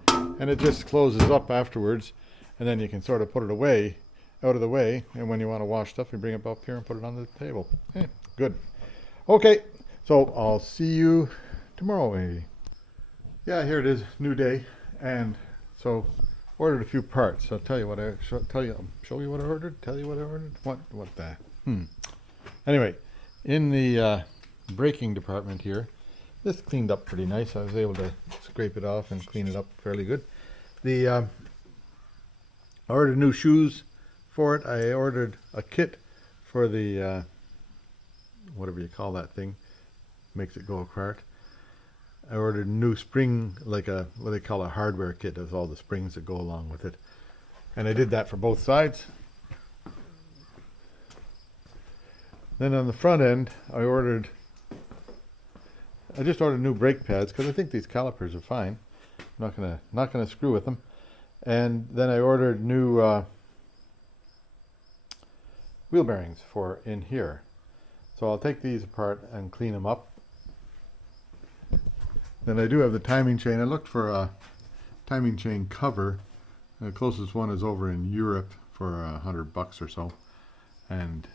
and it just closes up afterwards, and then you can sort of put it away, out of the way, and when you want to wash stuff, you bring it up here and put it on the table. Hey, good. Okay, so I'll see you tomorrow maybe. Yeah, here it is, new day, and so ordered a few parts. I'll tell you what I show you what I ordered. Tell you what I ordered. What the? Anyway, in the braking department here, this cleaned up pretty nice. I was able to scrape it off and clean it up fairly good. I ordered new shoes for it. I ordered a kit for the whatever you call that thing, makes it go apart. I ordered a new spring, like a what they call a hardware kit, with all the springs that go along with it, and I did that for both sides. Then on the front end, I just ordered new brake pads because I think these calipers are fine. I'm not gonna screw with them. And then I ordered new wheel bearings for in here. So I'll take these apart and clean them up. Then I do have the timing chain. I looked for a timing chain cover. The closest one is over in Europe for $100 or so, and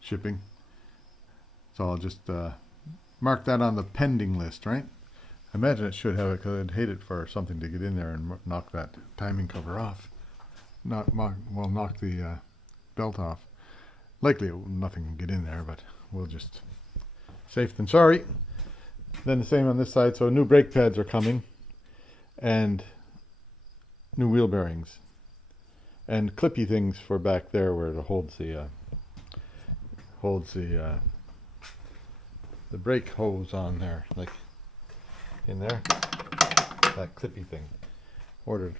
shipping. So I'll just mark that on the pending list, right? I imagine it should have it, because I'd hate it for something to get in there and knock that timing cover off. Knock the belt off. Likely nothing can get in there, but we'll just safe than sorry. Then the same on this side. So new brake pads are coming, and new wheel bearings, and clippy things for back there where it holds the brake hose on there, like in there, that clippy thing. Ordered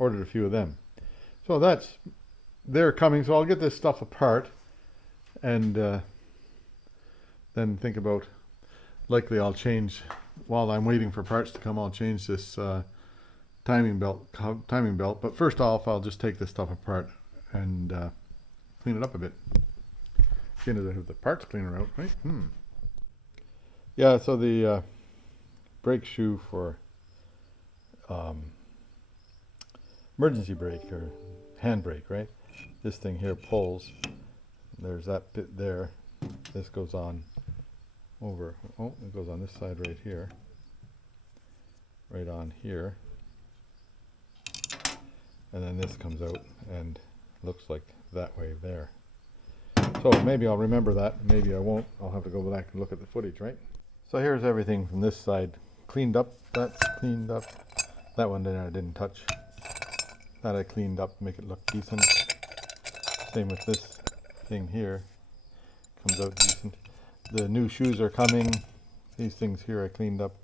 a few of them. So they're coming. So I'll get this stuff apart, and then think about, likely I'll change, while I'm waiting for parts to come, I'll change this timing belt. But first off, I'll just take this stuff apart and clean it up a bit. Seeing as I have the parts cleaner out, right? Yeah, so the brake shoe for emergency brake or hand brake, right? This thing here pulls. There's that bit there. This goes on over. Oh, it goes on this side right here. Right on here. And then this comes out and looks like that way there. So maybe I'll remember that, maybe I won't. I'll have to go back and look at the footage, right? So here's everything from this side cleaned up. That's cleaned up. That one I didn't touch. That I cleaned up, make it look decent. Same with this thing here. Comes out decent. The new shoes are coming. These things here I cleaned up.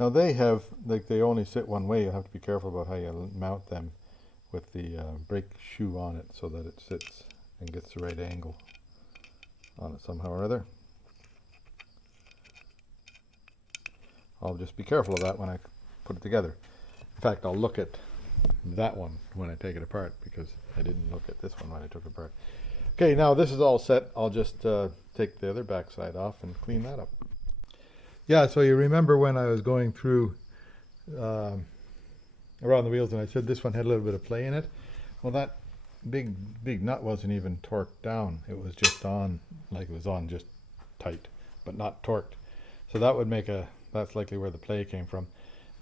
Now they have, like, they only sit one way. You have to be careful about how you mount them with the brake shoe on it, so that it sits and gets the right angle on it somehow or other. I'll just be careful of that when I put it together. In fact, I'll look at that one when I take it apart, because I didn't look at this one when I took it apart. Okay, now this is all set. I'll just take the other backside off and clean that up. Yeah, so you remember when I was going through around the wheels and I said this one had a little bit of play in it? Well, that big nut wasn't even torqued down. It was just on, like it was on just tight, but not torqued. So that would make that's likely where the play came from.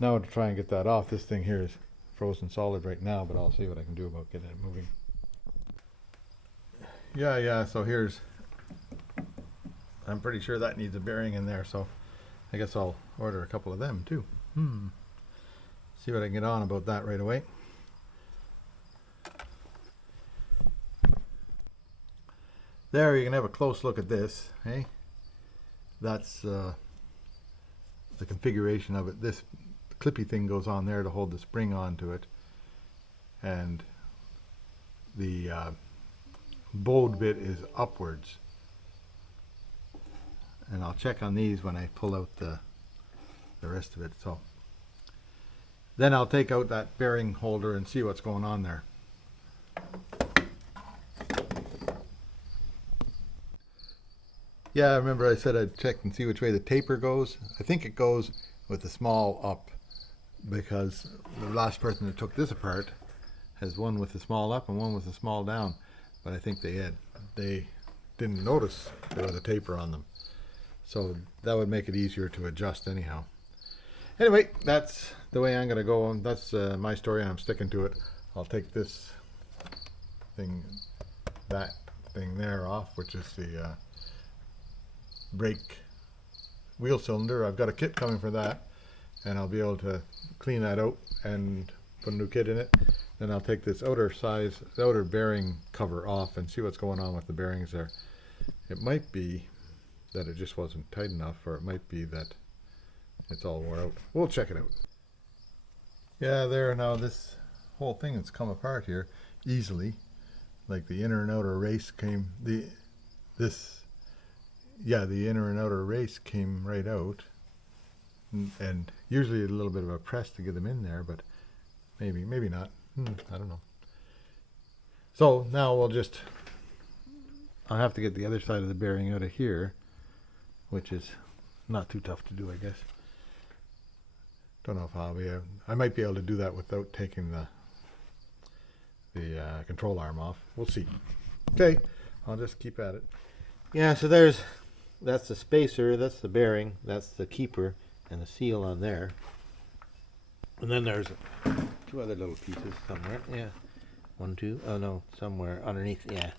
Now to try and get that off, this thing here is frozen solid right now, but I'll see what I can do about getting it moving. Yeah, so I'm pretty sure that needs a bearing in there, so I guess I'll order a couple of them too. See what I can get on about that right away. There, you can have a close look at this, hey? That's the configuration of it. This clippy thing goes on there to hold the spring onto it, and the bowed bit is upwards. And I'll check on these when I pull out the rest of it. So then I'll take out that bearing holder and see what's going on there. Yeah, remember I said I'd check and see which way the taper goes. I think it goes with the small up, because the last person that took this apart has one with the small up and one with the small down. But I think they didn't notice there was a taper on them. So that would make it easier to adjust anyhow. Anyway, that's the way I'm going to go. That's my story, and I'm sticking to it. I'll take this that thing there off, which is the brake wheel cylinder. I've got a kit coming for that, and I'll be able to clean that out and put a new kit in it. Then I'll take this outer bearing cover off and see what's going on with the bearings there. It might be that it just wasn't tight enough, or it might be that it's all wore out. We'll check it out. Yeah, there, now this whole thing has come apart here easily. Like the inner and outer race came, the inner and outer race came right out. And usually a little bit of a press to get them in there, but maybe not. I don't know. So now I'll have to get the other side of the bearing out of here, which is not too tough to do, I guess. Don't know if I might be able to do that without taking the control arm off. We'll see. Okay, I'll just keep at it. Yeah, so that's the spacer, that's the bearing, that's the keeper, and the seal on there. And then there's two other little pieces somewhere. Yeah, one, two. Oh no, somewhere underneath. Yeah,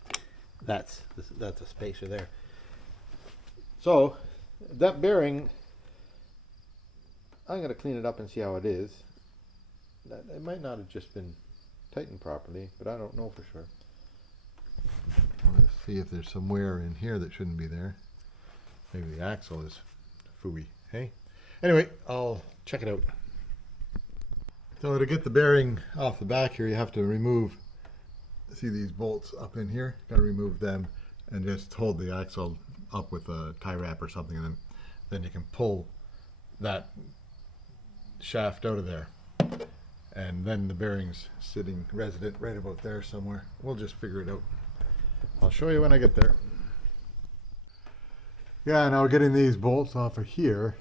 that's a spacer there. So that bearing, I'm going to clean it up and see how it is. It might not have just been tightened properly, but I don't know for sure. Let's see if there's some wear in here that shouldn't be there. Maybe the axle is fooey. Hey, anyway, I'll check it out. So to get the bearing off the back here, you have to remove, see these bolts up in here? Got to remove them and just hold the axle up with a tie wrap or something, and then you can pull that shaft out of there. And then the bearing's sitting resident right about there somewhere. We'll just figure it out. I'll show you when I get there. Yeah, now getting these bolts off of here,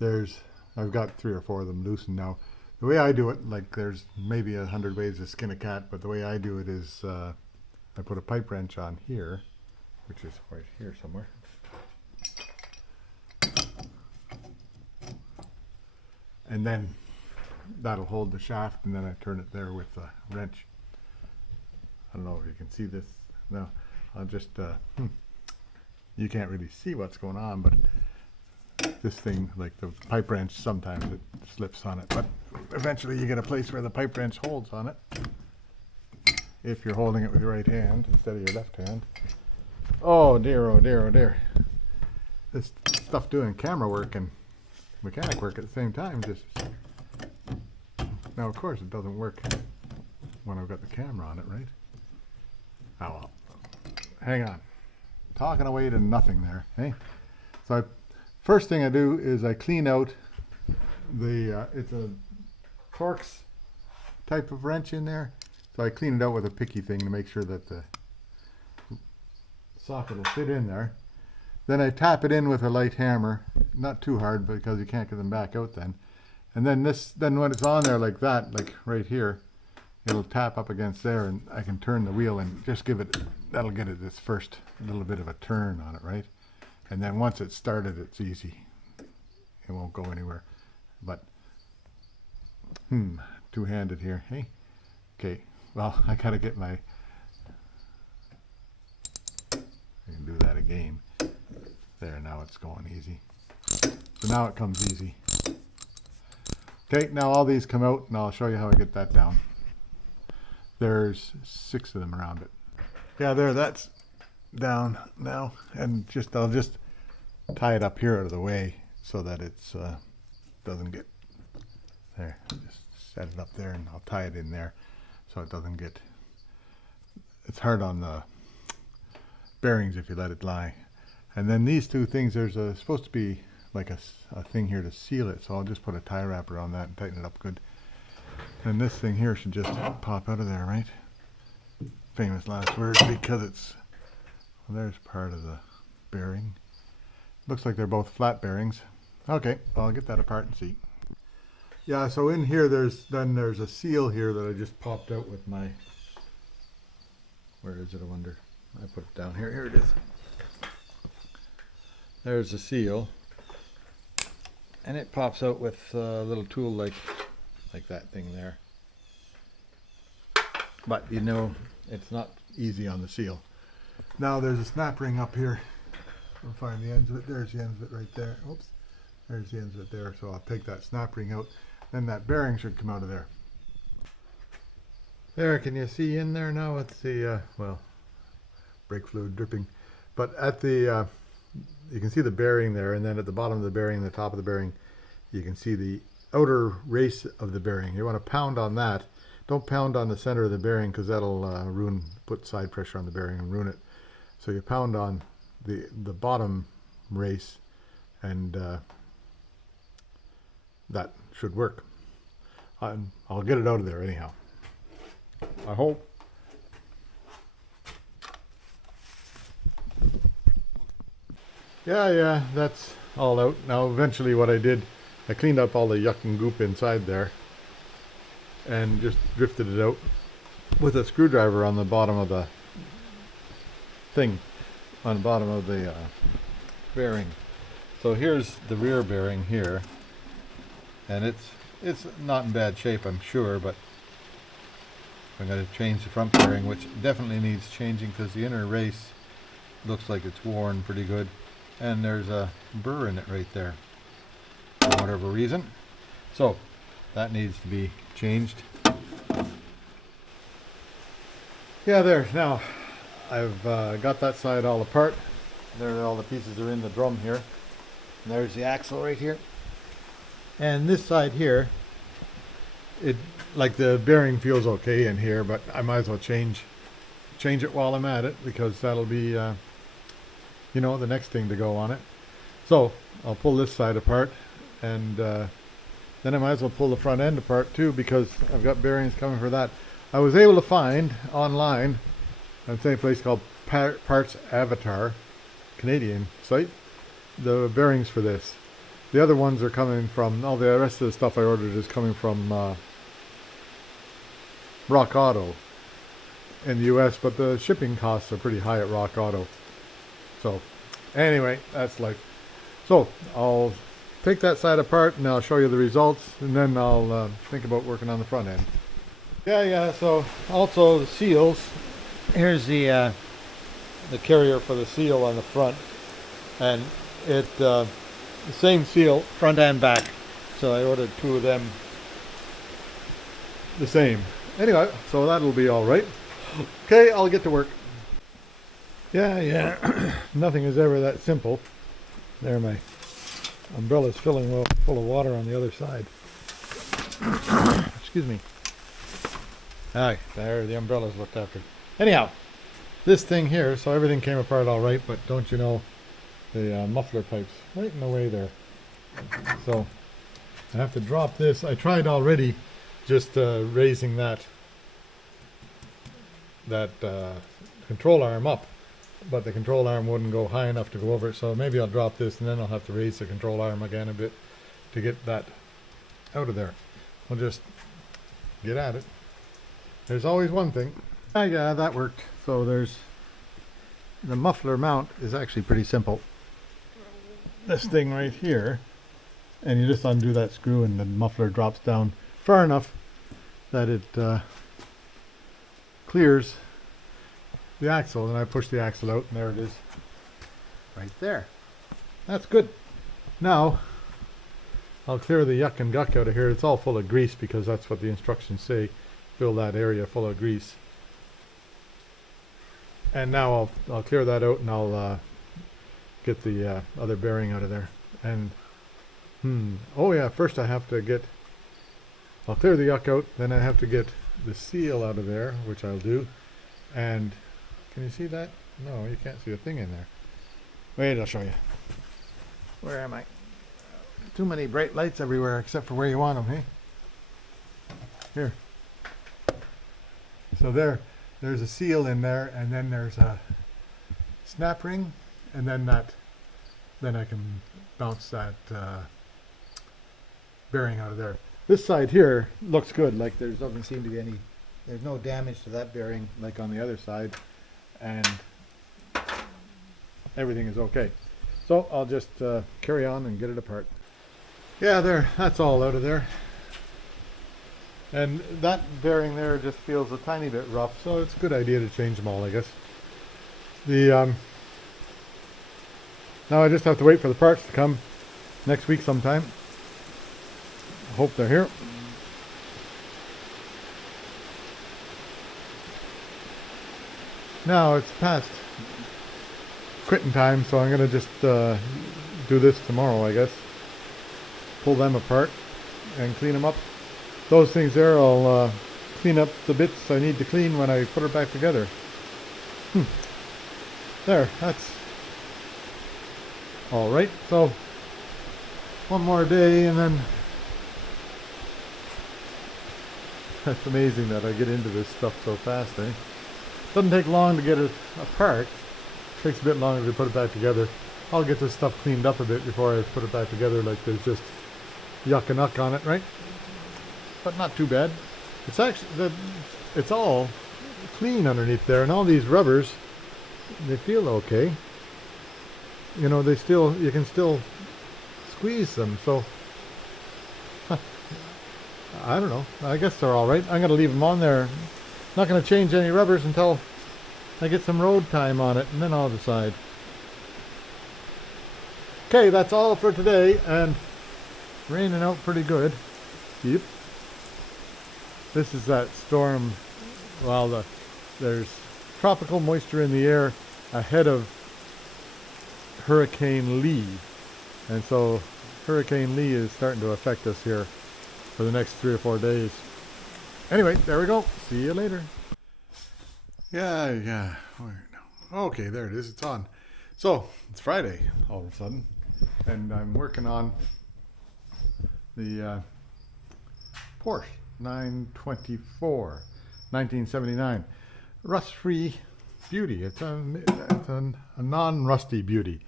I've got 3 or 4 of them loosened now. The way I do it, like there's maybe 100 ways to skin a cat, but the way I do it is I put a pipe wrench on here, which is right here somewhere. And then that'll hold the shaft, and then I turn it there with a wrench. I don't know if you can see this. No, I'll just, you can't really see what's going on, but this thing, like the pipe wrench, sometimes it slips on it, but eventually you get a place where the pipe wrench holds on it. If you're holding it with your right hand instead of your left hand. Oh dear, oh dear, oh dear. This stuff doing camera work and mechanic work at the same time just... Now of course it doesn't work when I've got the camera on it, right? Oh well. Hang on. Talking away to nothing there, hey? So first thing I do is I clean out the, it's a Torx type of wrench in there. So I clean it out with a picky thing to make sure that the socket will fit in there. Then I tap it in with a light hammer, not too hard because you can't get them back out then. And then when it's on there like that, like right here, it'll tap up against there and I can turn the wheel and just give it, that'll get it its first little bit of a turn on it, right? And then once it's started, it's easy. It won't go anywhere. But, two-handed here, hey? Okay, well, I gotta get my, I can do that again. There, now it's going easy. So now it comes easy. Okay, now all these come out and I'll show you how I get that down. There's 6 of them around it. Yeah, there, that's down now. And I'll just tie it up here out of the way so that it's doesn't get there. Just set it up there and I'll tie it in there so it doesn't get, it's hard on the bearings if you let it lie. And then these 2 things, there's supposed to be like a thing here to seal it, so I'll just put a tie wrapper on that and tighten it up good. And this thing here should just pop out of there, right? Famous last words, because it's, well, there's part of the bearing. Looks like they're both flat bearings. Okay, I'll get that apart and see. Yeah, so in here there's a seal here that I just popped out with my, where is it, I wonder? I put it down here, here it is. There's the seal. And it pops out with a little tool like that thing there. But you know, it's not easy on the seal. Now there's a snap ring up here. I'll find the ends of it. There's the ends of it right there. Oops. There's the ends of it there. So I'll take that snap ring out. Then that bearing should come out of there. There, can you see in there now? It's the, well, brake fluid dripping. But at the, you can see the bearing there, and then at the bottom of the bearing, the top of the bearing, you can see the outer race of the bearing. You want to pound on that. Don't pound on the center of the bearing because that'll put side pressure on the bearing and ruin it. So you pound on the bottom race, and that should work. I'll get it out of there anyhow. I hope. Yeah, that's all out. Now eventually what I did, I cleaned up all the yuck and goop inside there and just drifted it out with a screwdriver on the bottom of the thing, on the bottom of the bearing. So here's the rear bearing here, and it's not in bad shape, I'm sure, but I'm going to change the front bearing, which definitely needs changing because the inner race looks like it's worn pretty good. And there's a burr in it right there for whatever reason. So that needs to be changed. Yeah, there. Now I've got that side all apart. There, all the pieces are in the drum here. And there's the axle right here. And this side here, it like the bearing feels okay in here, but I might as well change it while I'm at it because that'll be you know, the next thing to go on it. So I'll pull this side apart, and then I might as well pull the front end apart too because I've got bearings coming for that. I was able to find online on a place called Parts Avatar, Canadian site, the bearings for this. The other ones are coming from, all the rest of the stuff I ordered is coming from Rock Auto in the US, but the shipping costs are pretty high at Rock Auto. So anyway, that's life. So I'll take that side apart and I'll show you the results, and then I'll think about working on the front end. Yeah, so also the seals. Here's the carrier for the seal on the front, and it the same seal front and back. So I ordered 2 of them the same. Anyway, so that'll be all right. Okay, I'll get to work. Yeah. Nothing is ever that simple. There, my umbrella's full of water on the other side. Excuse me. Alright, there, the umbrella's looked after. Anyhow, this thing here, so everything came apart all right, but don't you know, the muffler pipe's right in the way there. So I have to drop this. I tried already just raising that control arm up, but the control arm wouldn't go high enough to go over it, so maybe I'll drop this and then I'll have to raise the control arm again a bit to get that out of there. We'll just get at it. There's always one thing. Yeah, that worked. So there's the muffler mount is actually pretty simple. This thing right here, and you just undo that screw and the muffler drops down far enough that it clears the axle, and I push the axle out and there it is right there. That's good. Now I'll clear the yuck and guck out of here. It's all full of grease because that's what the instructions say. Fill that area full of grease. And now I'll clear that out and I'll get the other bearing out of there. And oh yeah, first I'll clear the yuck out, then I have to get the seal out of there, which I'll do. And can you see that? No, you can't see a thing in there. Wait, I'll show you. Where am I? Too many bright lights everywhere except for where you want them, hey? Here. So there's a seal in there, and then there's a snap ring, and then I can bounce that bearing out of there. This side here looks good, like there doesn't seem to be there's no damage to that bearing like on the other side, and everything is okay. So I'll just carry on and get it apart. Yeah, that's all out of there. And that bearing there just feels a tiny bit rough, so it's a good idea to change them all, I guess. Now I just have to wait for the parts to come next week sometime. I hope they're here. Now it's past quitting time, so I'm going to just do this tomorrow, I guess. Pull them apart and clean them up. Those things there, I'll clean up the bits I need to clean when I put it back together. There, that's all right. So one more day and then that's amazing that I get into this stuff so fast, eh? Doesn't take long to get it apart. Takes a bit longer to put it back together. I'll get this stuff cleaned up a bit before I put it back together, like there's just yuck and uck on it, right? But not too bad. It's actually it's all clean underneath there, and all these rubbers, they feel okay. You know, you can still squeeze them, so I don't know. I guess they're all right. I'm going to leave them on there. Not going to change any rubbers until I get some road time on it, and then I'll decide. Okay, that's all for today, and raining out pretty good. Yep. This is that storm. Well, there's tropical moisture in the air ahead of Hurricane Lee, and so Hurricane Lee is starting to affect us here for the next 3 or 4 days. Anyway, there we go. See you later. Yeah. Okay, there it is. It's on. So it's Friday all of a sudden, and I'm working on the Porsche 924 1979 rust-free beauty. It's a non-rusty beauty.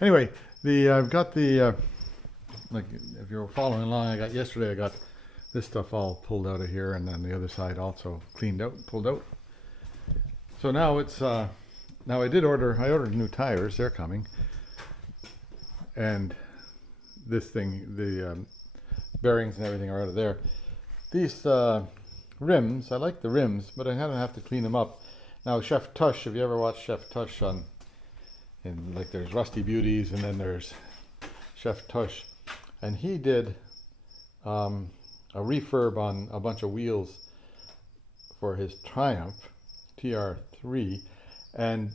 Anyway, I've got the like if you're following along, I got this stuff all pulled out of here, and then the other side also cleaned out, pulled out. So now it's now I ordered new tires. They're coming, and this thing, the bearings and everything are out of there. These rims, I like the rims, but I have to clean them up. Now Cheftush, have you ever watched Cheftush like there's Rusty Beauties and then there's Cheftush, and he did a refurb on a bunch of wheels for his Triumph TR3, and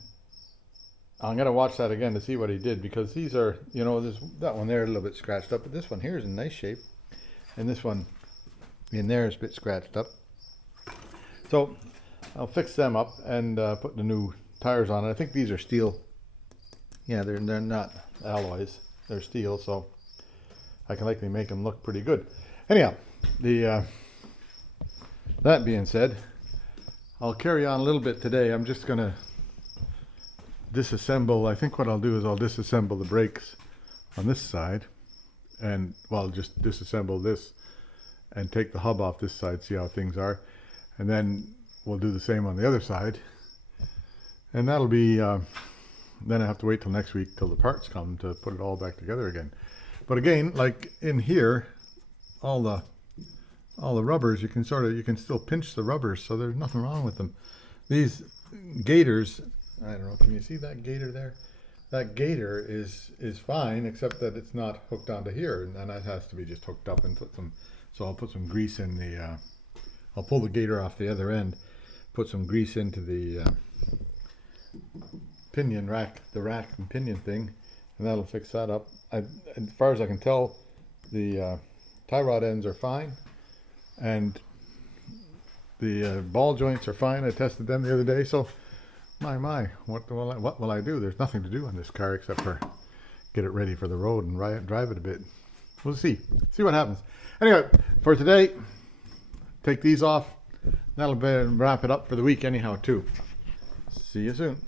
I'm going to watch that again to see what he did, because these are, that one there a little bit scratched up, but this one here is in nice shape, and this one in there is a bit scratched up. So I'll fix them up and put the new tires on it. I think these are steel. Yeah, they're not alloys, they're steel, so I can likely make them look pretty good. Anyhow, that being said, I'll carry on a little bit today. I'm just gonna disassemble. I think what I'll do is I'll disassemble the brakes on this side, and well, just disassemble this and take the hub off this side, see how things are, and then we'll do the same on the other side, and that'll be then I have to wait till next week till the parts come to put it all back together again. But again, like in here, all the rubbers, you can still pinch the rubbers, so there's nothing wrong with them. These gaiters, I don't know, can you see that gaiter there? That gaiter is fine, except that it's not hooked onto here, and that has to be just hooked up and put some, so I'll put some grease in the, I'll pull the gaiter off the other end, put some grease into the pinion rack, the rack and pinion thing, and that'll fix that up. As far as I can tell, the tie rod ends are fine, and the ball joints are fine. I tested them the other day, so my, what will I do? There's nothing to do on this car except for get it ready for the road and drive it a bit. We'll see what happens. Anyway, for today, take these off. That'll wrap it up for the week anyhow too. See you soon.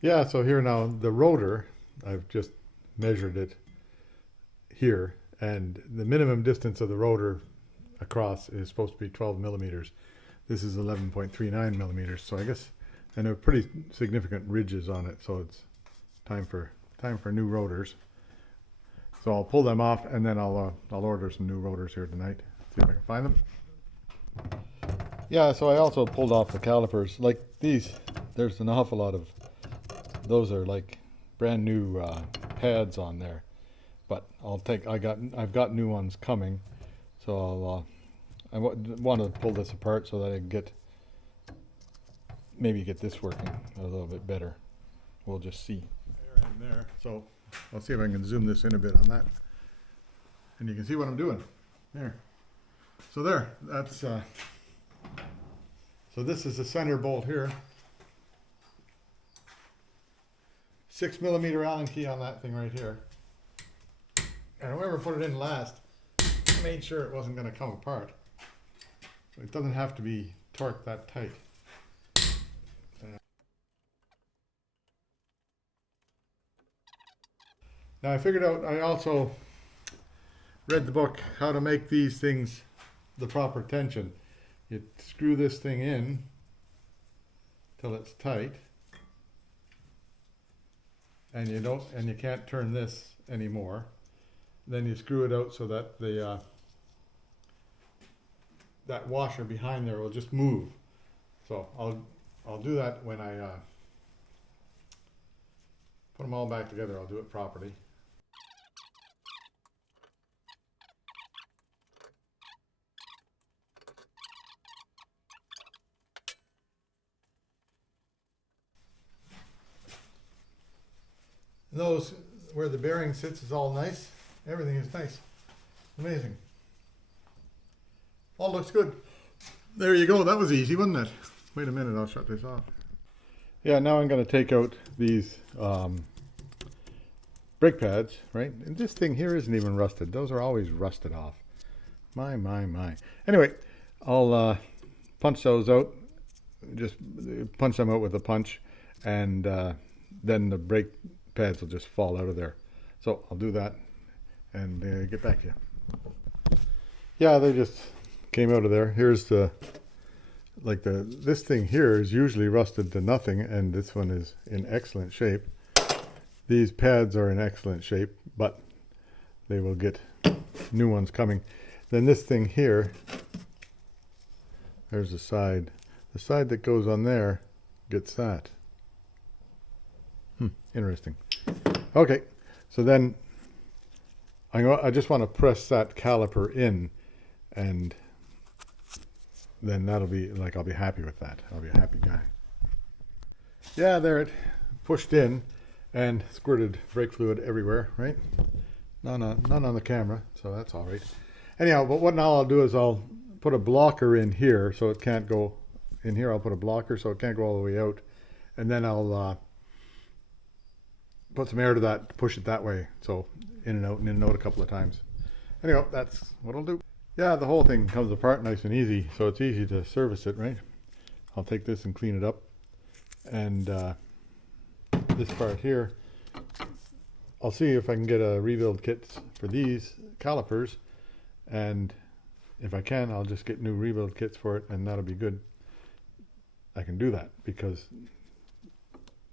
Yeah, so here now, the rotor, I've just measured it here, and the minimum distance of the rotor across is supposed to be 12 millimeters. This is 11.39 millimeters, so I guess, and there are pretty significant ridges on it, so it's time for new rotors. So I'll pull them off, and then I'll order some new rotors here tonight. See if I can find them. Yeah, so I also pulled off the calipers. Like these, there's an awful lot of, those are like brand new pads on there. But I've got new ones coming, so I want to pull this apart so that I can maybe get this working a little bit better. We'll just see. There and there. So I'll see if I can zoom this in a bit on that, and you can see what I'm doing there. So there, that's so this is the center bolt here. 6 millimeter Allen key on that thing right here. And whoever put it in last made sure it wasn't going to come apart. So it doesn't have to be torqued that tight. Now I figured out, I also read the book, how to make these things the proper tension. You screw this thing in till it's tight, and you can't turn this anymore. Then you screw it out so that the that washer behind there will just move. So I'll do that when I put them all back together. I'll do it properly. Those where the bearing sits is all nice. Everything is nice. Amazing. All looks good. There you go. That was easy, wasn't it? Wait a minute, I'll shut this off. Yeah, now I'm going to take out these brake pads, right? And this thing here isn't even rusted. Those are always rusted off. My. Anyway, I'll punch those out. Just punch them out with a punch, and then the brake pads will just fall out of there. So I'll do that and get back to you. Yeah, they just came out of there. Here's this thing here is usually rusted to nothing, and this one is in excellent shape. These pads are in excellent shape, but they will get new ones coming. Then this thing here, there's the side that goes on there gets that. Interesting. Okay, so then I just want to press that caliper in, and then that'll be like, I'll be happy with that. I'll be a happy guy. Yeah, there it pushed in and squirted brake fluid everywhere, right? None on the camera, so that's all right. Anyhow, but what now I'll do is I'll put a blocker in here so it can't go in here. I'll put a blocker so it can't go all the way out, and then I'll put some air to that to push it that way, so in and out a couple of times. Anyhow, that's what I'll do. Yeah, the whole thing comes apart nice and easy, so it's easy to service it, right? I'll take this and clean it up. And this part here, I'll see if I can get a rebuild kit for these calipers. And if I can, I'll just get new rebuild kits for it, and that'll be good. I can do that because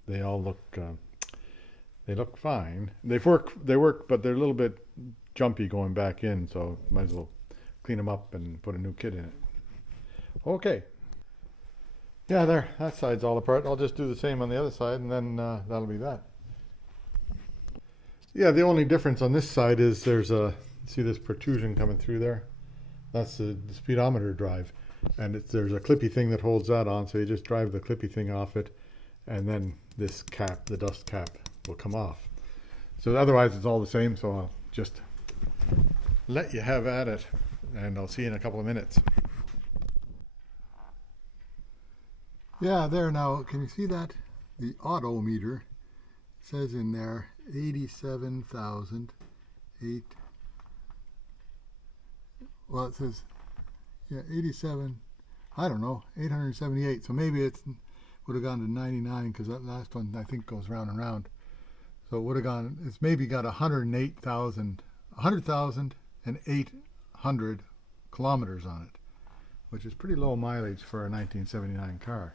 they all look fine. They work, but they're a little bit jumpy going back in, so might as well clean them up and put a new kit in it. Okay. Yeah, there, that side's all apart. I'll just do the same on the other side, and then that'll be that. Yeah, the only difference on this side is there's see this protrusion coming through there? That's the speedometer drive. And there's a clippy thing that holds that on, so you just drive the clippy thing off it, and then this cap, the dust cap, will come off. So otherwise it's all the same, so I'll just let you have at it, and I'll see you in a couple of minutes. Yeah, there now, can you see that? The odometer says in there 87,008. Well, it says, yeah, 87, I don't know, 878. So maybe it would have gone to 99 because that last one I think goes round and round. So it would have gone, it's maybe got 100,800 kilometers on it, which is pretty low mileage for a 1979 car.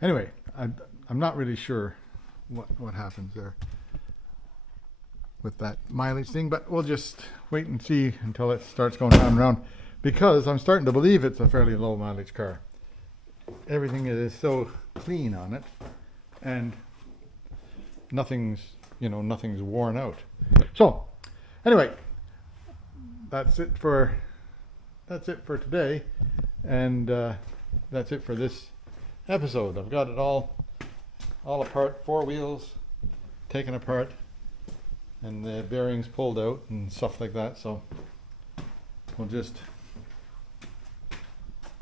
Anyway, I'm not really sure what happens there with that mileage thing, but we'll just wait and see until it starts going round and round, because I'm starting to believe it's a fairly low mileage car. Everything is so clean on it, and nothing's worn out. So anyway, that's it for today, and that's it for this episode. I've got it all apart, 4 wheels taken apart, and the bearings pulled out and stuff like that. So we'll just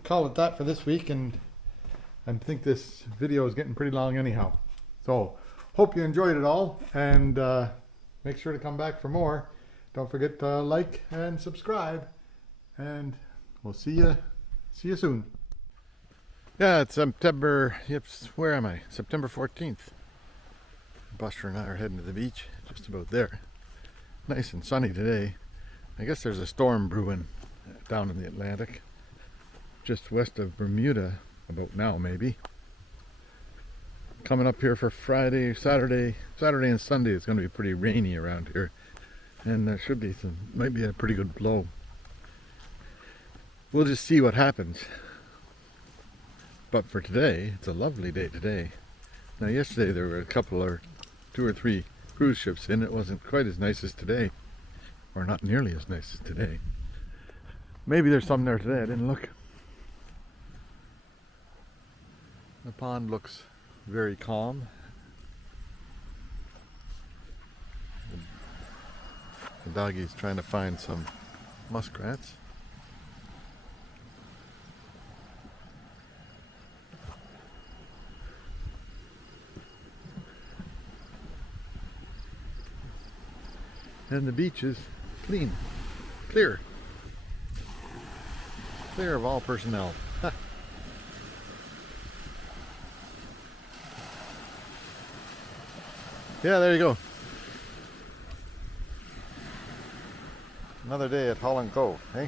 call it that for this week, and I think this video is getting pretty long anyhow. So hope you enjoyed it all, and make sure to come back for more. Don't forget to like and subscribe, and we'll see you soon. Yeah, it's September, where am I? September 14th. Buster and I are heading to the beach, just about there. Nice and sunny today. I guess there's a storm brewing down in the Atlantic, just west of Bermuda, about now maybe. Coming up here for Friday, Saturday and Sunday, it's going to be pretty rainy around here. And there should be might be a pretty good blow. We'll just see what happens. But for today, it's a lovely day today. Now yesterday there were a couple or 2 or 3 cruise ships in. It wasn't quite as nice as today, or not nearly as nice as today. Maybe there's some there today, I didn't look. The pond looks very calm. The doggie's trying to find some muskrats. And the beach is clean, clear of all personnel. Yeah, there you go. Another day at Holland Cove, eh?